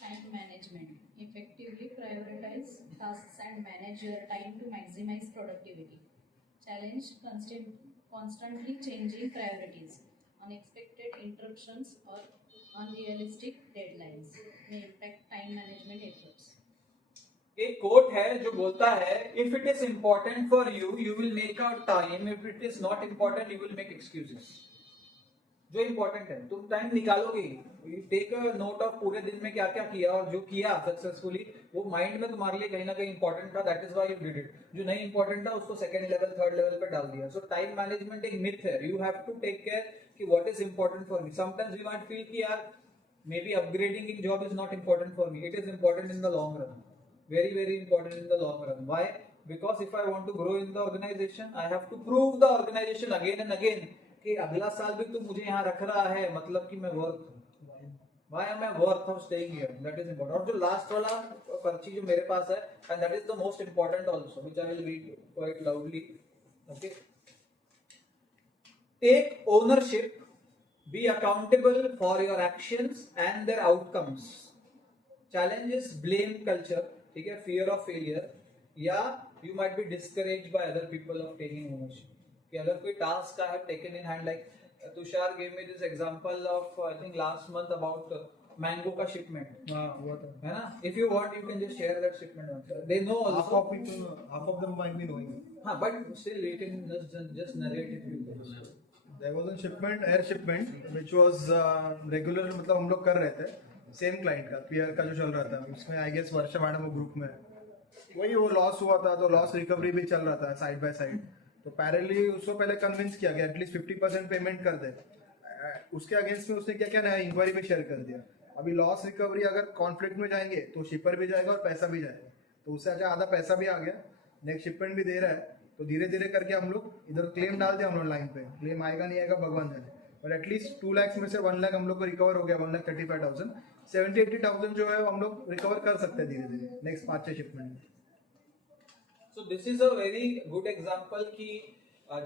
Time management. Effectively prioritize tasks and manage your time to maximize productivity. Challenge: constantly changing priorities. unexpected interruptions or unrealistic deadlines may impact time management efforts. एक coat है जो बोलता है if it is important for you you will make out time, if it is not important you will make excuses. जो important है तुम time निकालोगे, take a note of पूरे दिन में क्या क्या किया और जो किया सक्सेसफुली वो माइंड में तुम्हारे लिए कहीं ना कहीं इंपॉर्टेंट था, that is why you did it. जो नहीं इंपॉर्टेंट था उसको सेकंड लेवल थर्ड लेवल पे डाल दिया. सो टाइम मैनेजमेंट एक मिथ है. You have to take care कि what is important for me. Sometimes you might feel कि यार maybe upgrading in job is not important for me. It is important in the long run, very important in the long run. Why? Because if I want to grow in the organization I have to prove the organization again and again कि अगला साल भी तू मुझे यहाँ रख रहा है, मतलब कि मैं worth हूँ. Why am I worth of staying here? That is important. और जो last वाला पर्ची जो मेरे पास है, and that is the most important also, which I will read quite loudly. Okay. Take ownership, be accountable for your actions and their outcomes. Challenge is blame culture. ठीक है, fear of failure, या you might be discouraged by other people of taking ownership. कि अगर कोई task I have taken in hand, like Tushar gave me this example of I think last month about mango का shipment. हाँ हुआ था. है ना? If you want you can just share that shipment. They know also. Half of them might be knowing. हाँ, but still you can just narrate it. There was a shipment, air shipment, which was regular, मतलब हम लोग कर रहे थे. Same client का PR का जो चल रहा था, उसमें आई गेस वर्षा मैडम वो ग्रुप में वही वो लॉस हुआ था, तो लॉस रिकवरी भी चल रहा था साइड बाय साइड. तो पैरेलली उसको पहले कन्विंस किया गया एटलीस्ट 50% पेमेंट कर दे. उसके अगेंस्ट में उसने क्या क्या नया इंक्वायरी में शेयर कर दिया. अभी लॉस रिकवरी अगर कॉन्फ्लिक्ट में जाएंगे तो शिपर भी जाएगा और पैसा भी जाएगा. तो उससे अच्छा आधा पैसा भी आ गया, नेक्स्ट शिपमेंट भी दे रहा है. तो धीरे धीरे करके हम लोग इधर क्लेम डाल दिया हम लोग लाइन पे. क्लेम आएगा नहीं आएगा भगवान जाने, बट एटलीस्ट 2 लाख में से 1 लाख हम लोग को रिकवर हो गया. 1,35,000, 70-80,000 जो है हम लोग रिकवर कर सकते हैं धीरे धीरे नेक्स्ट 5-6 शिपमेंट में. सो this is a very good example कि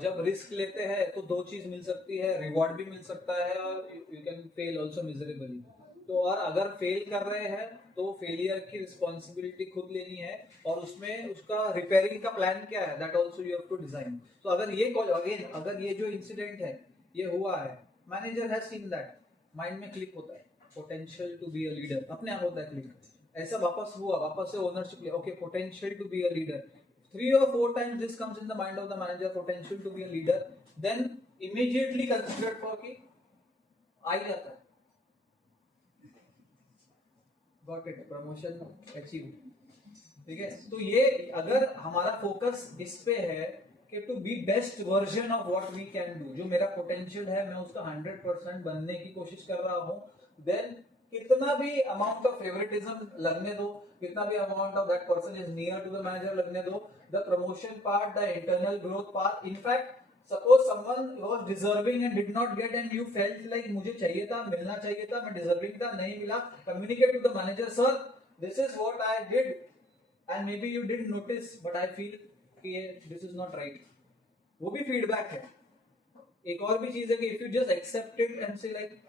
जब रिस्क लेते हैं तो दो चीज मिल सकती है, रिवॉर्ड भी मिल सकता है और you can fail also miserably. तो और अगर फेल कर रहे हैं तो फेलियर की रिस्पॉन्सिबिलिटी खुद लेनी है और उसमें उसका रिपेयरिंग का प्लान क्या है that also you have to design. तो अगर ये अगेन अगर ये जो इंसिडेंट है ये हुआ है, manager has seen that, mind में क्लिक होता है potential to be a leader, अपने आप होता है क्लिक. ऐसा वापस हुआ, वापस से ओनरशिप लिया, okay potential to be a leader. 3 or 4 times this comes in the mind of the manager, potential to be a leader, then immediately considered for कि आ ही जाता है. Got it, promotion achieved. ठीक है, तो ये अगर हमारा फोकस इस पे है कि to be best version of what we can do, जो मेरा पोटेंशियल है मैं उसका 100% बनने की कोशिश कर रहा हूँ, देन कितना भी अमाउंट ऑफ फेवरेटिज्म लगने दो, कितना भी amount of that person is near to the manager लगने दो, the promotion part, the internal growth part, in fact suppose someone was deserving and did not get and you felt like मुझे चाहिए था, मिलना चाहिए था, मैं डिजर्विंग था, नहीं मिला, communicate to the manager, sir this is what I did and maybe you didn't notice but I feel कि दिस इज नॉट राइट. वो भी फीडबैक है. एक और भी चीज है कि if you just accept it and say like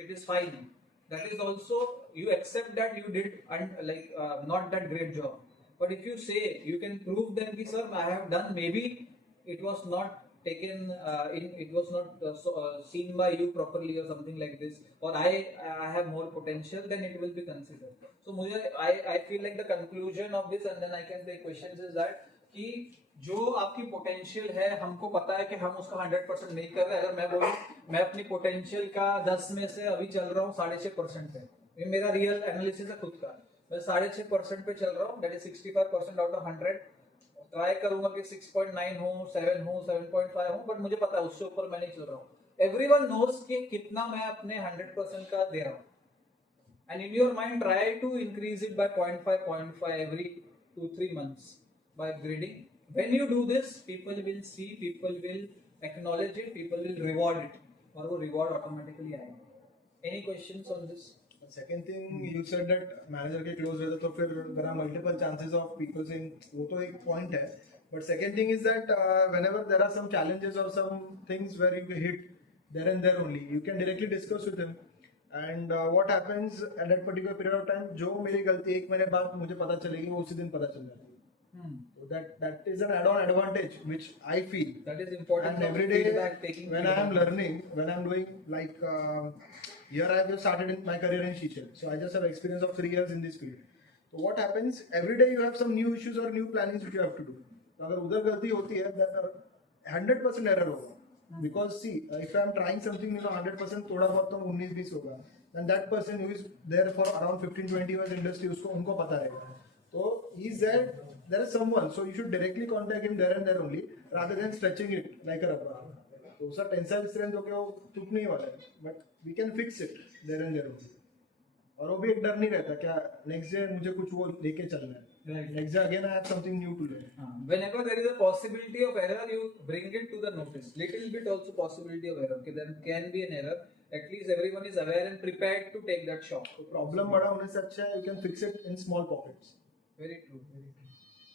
it is fine, that is also you accept that you did not that great job, but if you say you can prove them ki sir I have done, maybe it was not taken it was not seen by you properly or something like this, or I have more potential, then it will be considered. So mujhe I feel like the conclusion of this and then I can take questions is that कि जो आपकी potential है हमको पता है कि हम उसका 100% नहीं कर रहे. अगर मैं बोलूं मैं अपनी पोटेंशियल का 10 में से अभी चल रहा हूँ 6.5% पे, ये मेरा रियल एनालिसिस है खुद का, मैं 6.5% पे चल रहा हूँ, that is 65% out of 100. Try करूंगा कि 6.9 हो, 7 हो, 7.5 हो, बट मुझे पता है उससे ऊपर मैं नहीं चल रहा हूँ. एवरीवन नोज कि कितना मैं अपने 100% का दे रहा हूँ, and in your mind try to increase it by 0.5 every 2-3 months by upgrading. When you do this, people will see, people will acknowledge it, people will reward it, और वो reward automatically आएगा. Any questions on this? Second thing you said that manager के close रहते तो फिर there are multiple chances of people saying, वो तो एक point है. But second thing is that whenever there are some challenges or some things where you hit there and there only, you can directly discuss with him. And what happens at that particular period of time, जो मेरी गलती 1 महीने बाद मुझे पता चलेगी वो उसी दिन पता चल जाएगी. So that is an add-on advantage which I feel. That is important. And for every day feedback, taking when I am feedback. learning, when I am doing like here I have just started in my career in Shishel, so I just have experience of 3 years in this field. So what happens, every day you have some new issues or new plannings which you have to do. तो अगर उधर गलती होती है then 100% error होगा. Because see, if I am trying something, 100% थोड़ा बहुत तो 19-20 होगा. Then that person who is there for around 15-20 years industry, उसको उनको पता रहेगा. So he is there is someone, so you should directly contact him there and there only, rather than stretching it like a rubber. तो उसका tensile strength हो गया वो टूटने ही वाला है, but we can fix it there and there only. और वो भी एक डर नहीं रहता क्या नेक्स्ट डे मुझे कुछ वो लेके चलना है. Next day again I have something new to learn. Whenever there is a possibility of error, you bring it to the notice. Little bit also possibility of error. Okay, there can be an error. At least everyone is aware and prepared to take that shock. तो problem बड़ा होने से अच्छा है you can fix it in small pockets. Very true.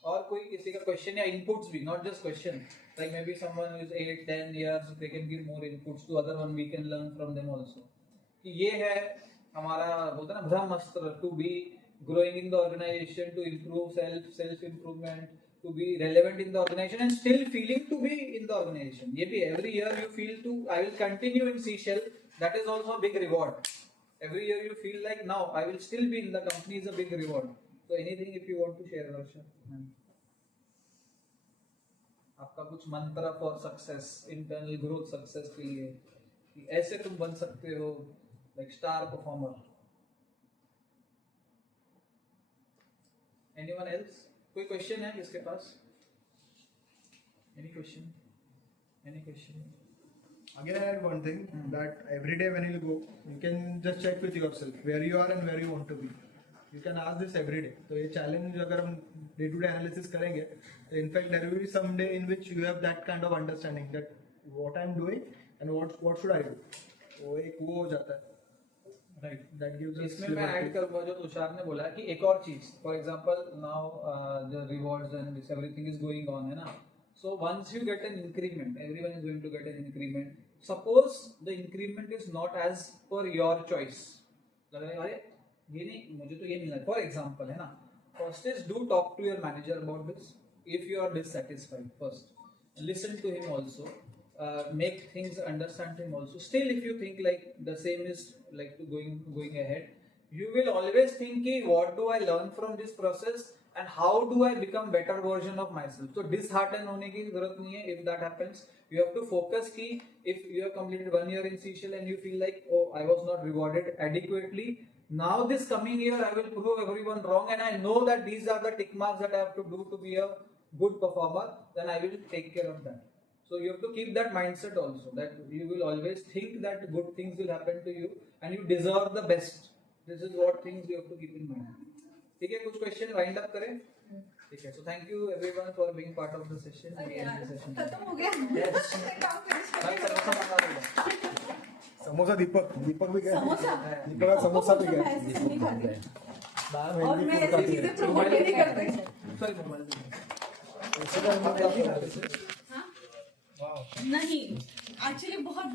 और कोई किसी का क्वेश्चन या इनपुट्स भी, not just question. Like maybe someone who is 8-10 years, they can give more inputs to other one. We can learn from them also. कि ये है हमारा बोलते हैं ना ब्रह्मास्त्र, to be growing in the organization, to improve self improvement, to be relevant in the organization and still feeling to be in the organization. ये भी every year you feel to I will continue in Seashell. That is also a big reward. Every year you feel like now I will still be in the company is a big reward. So anything if you want to share, Varsha? आपका कुछ मंत्र for success, internal growth success के लिए कि ऐसे तुम बन सकते हो like star performer. Anyone else? कोई क्वेश्चन है किसके पास? Any question? Any question? Again, I add one thing that every day when you go, you can just check with yourself where you are and where you want to be. You can ask this every day. तो ये challenge अगर हम day to day analysis करेंगे, तो in fact there will be some day in which you have that kind of understanding that what I am doing and what should I do. वो एक वो हो जाता है. Right. That gives us. इसमें मैं ऐड करूंगा जो तुषार ने बोला कि एक और चीज, for example now the rewards and this everything is going on है ना. So once you get an increment, everyone is going to get an increment. Suppose the increment is not as per your choice. लग रहा है अरे ये नहीं मुझे तो ये मिला. For example है ना, first is do talk to your manager about this. If you are dissatisfied, first listen to him also. Make things understand him also. Still, if you think like the same is like going ahead, you will always think कि what do I learn from this process and how do I become better version of myself. So disheartened होने की जरूरत नहीं है. If that happens, you have to focus कि if you have completed 1 year in Seashell and you feel like oh I was not rewarded adequately, now this coming year I will prove everyone wrong and I know that these are the tick marks that I have to do to be a good performer, then I will take care of that. So you have to keep that mindset also, that you will always think that good things will happen to you and you deserve the best. This is what things you have to keep in mind. ठीक है, कुछ question wind up करें. ठीक है, so thank you everyone for being part of the session. खत्म हो गया. समोसा दीपक भी गया. समोसा? दीपक का समोसा भी गया. और मैं ऐसी चीजें प्रमोट नहीं करते. नहीं, एक्चुअली बहुत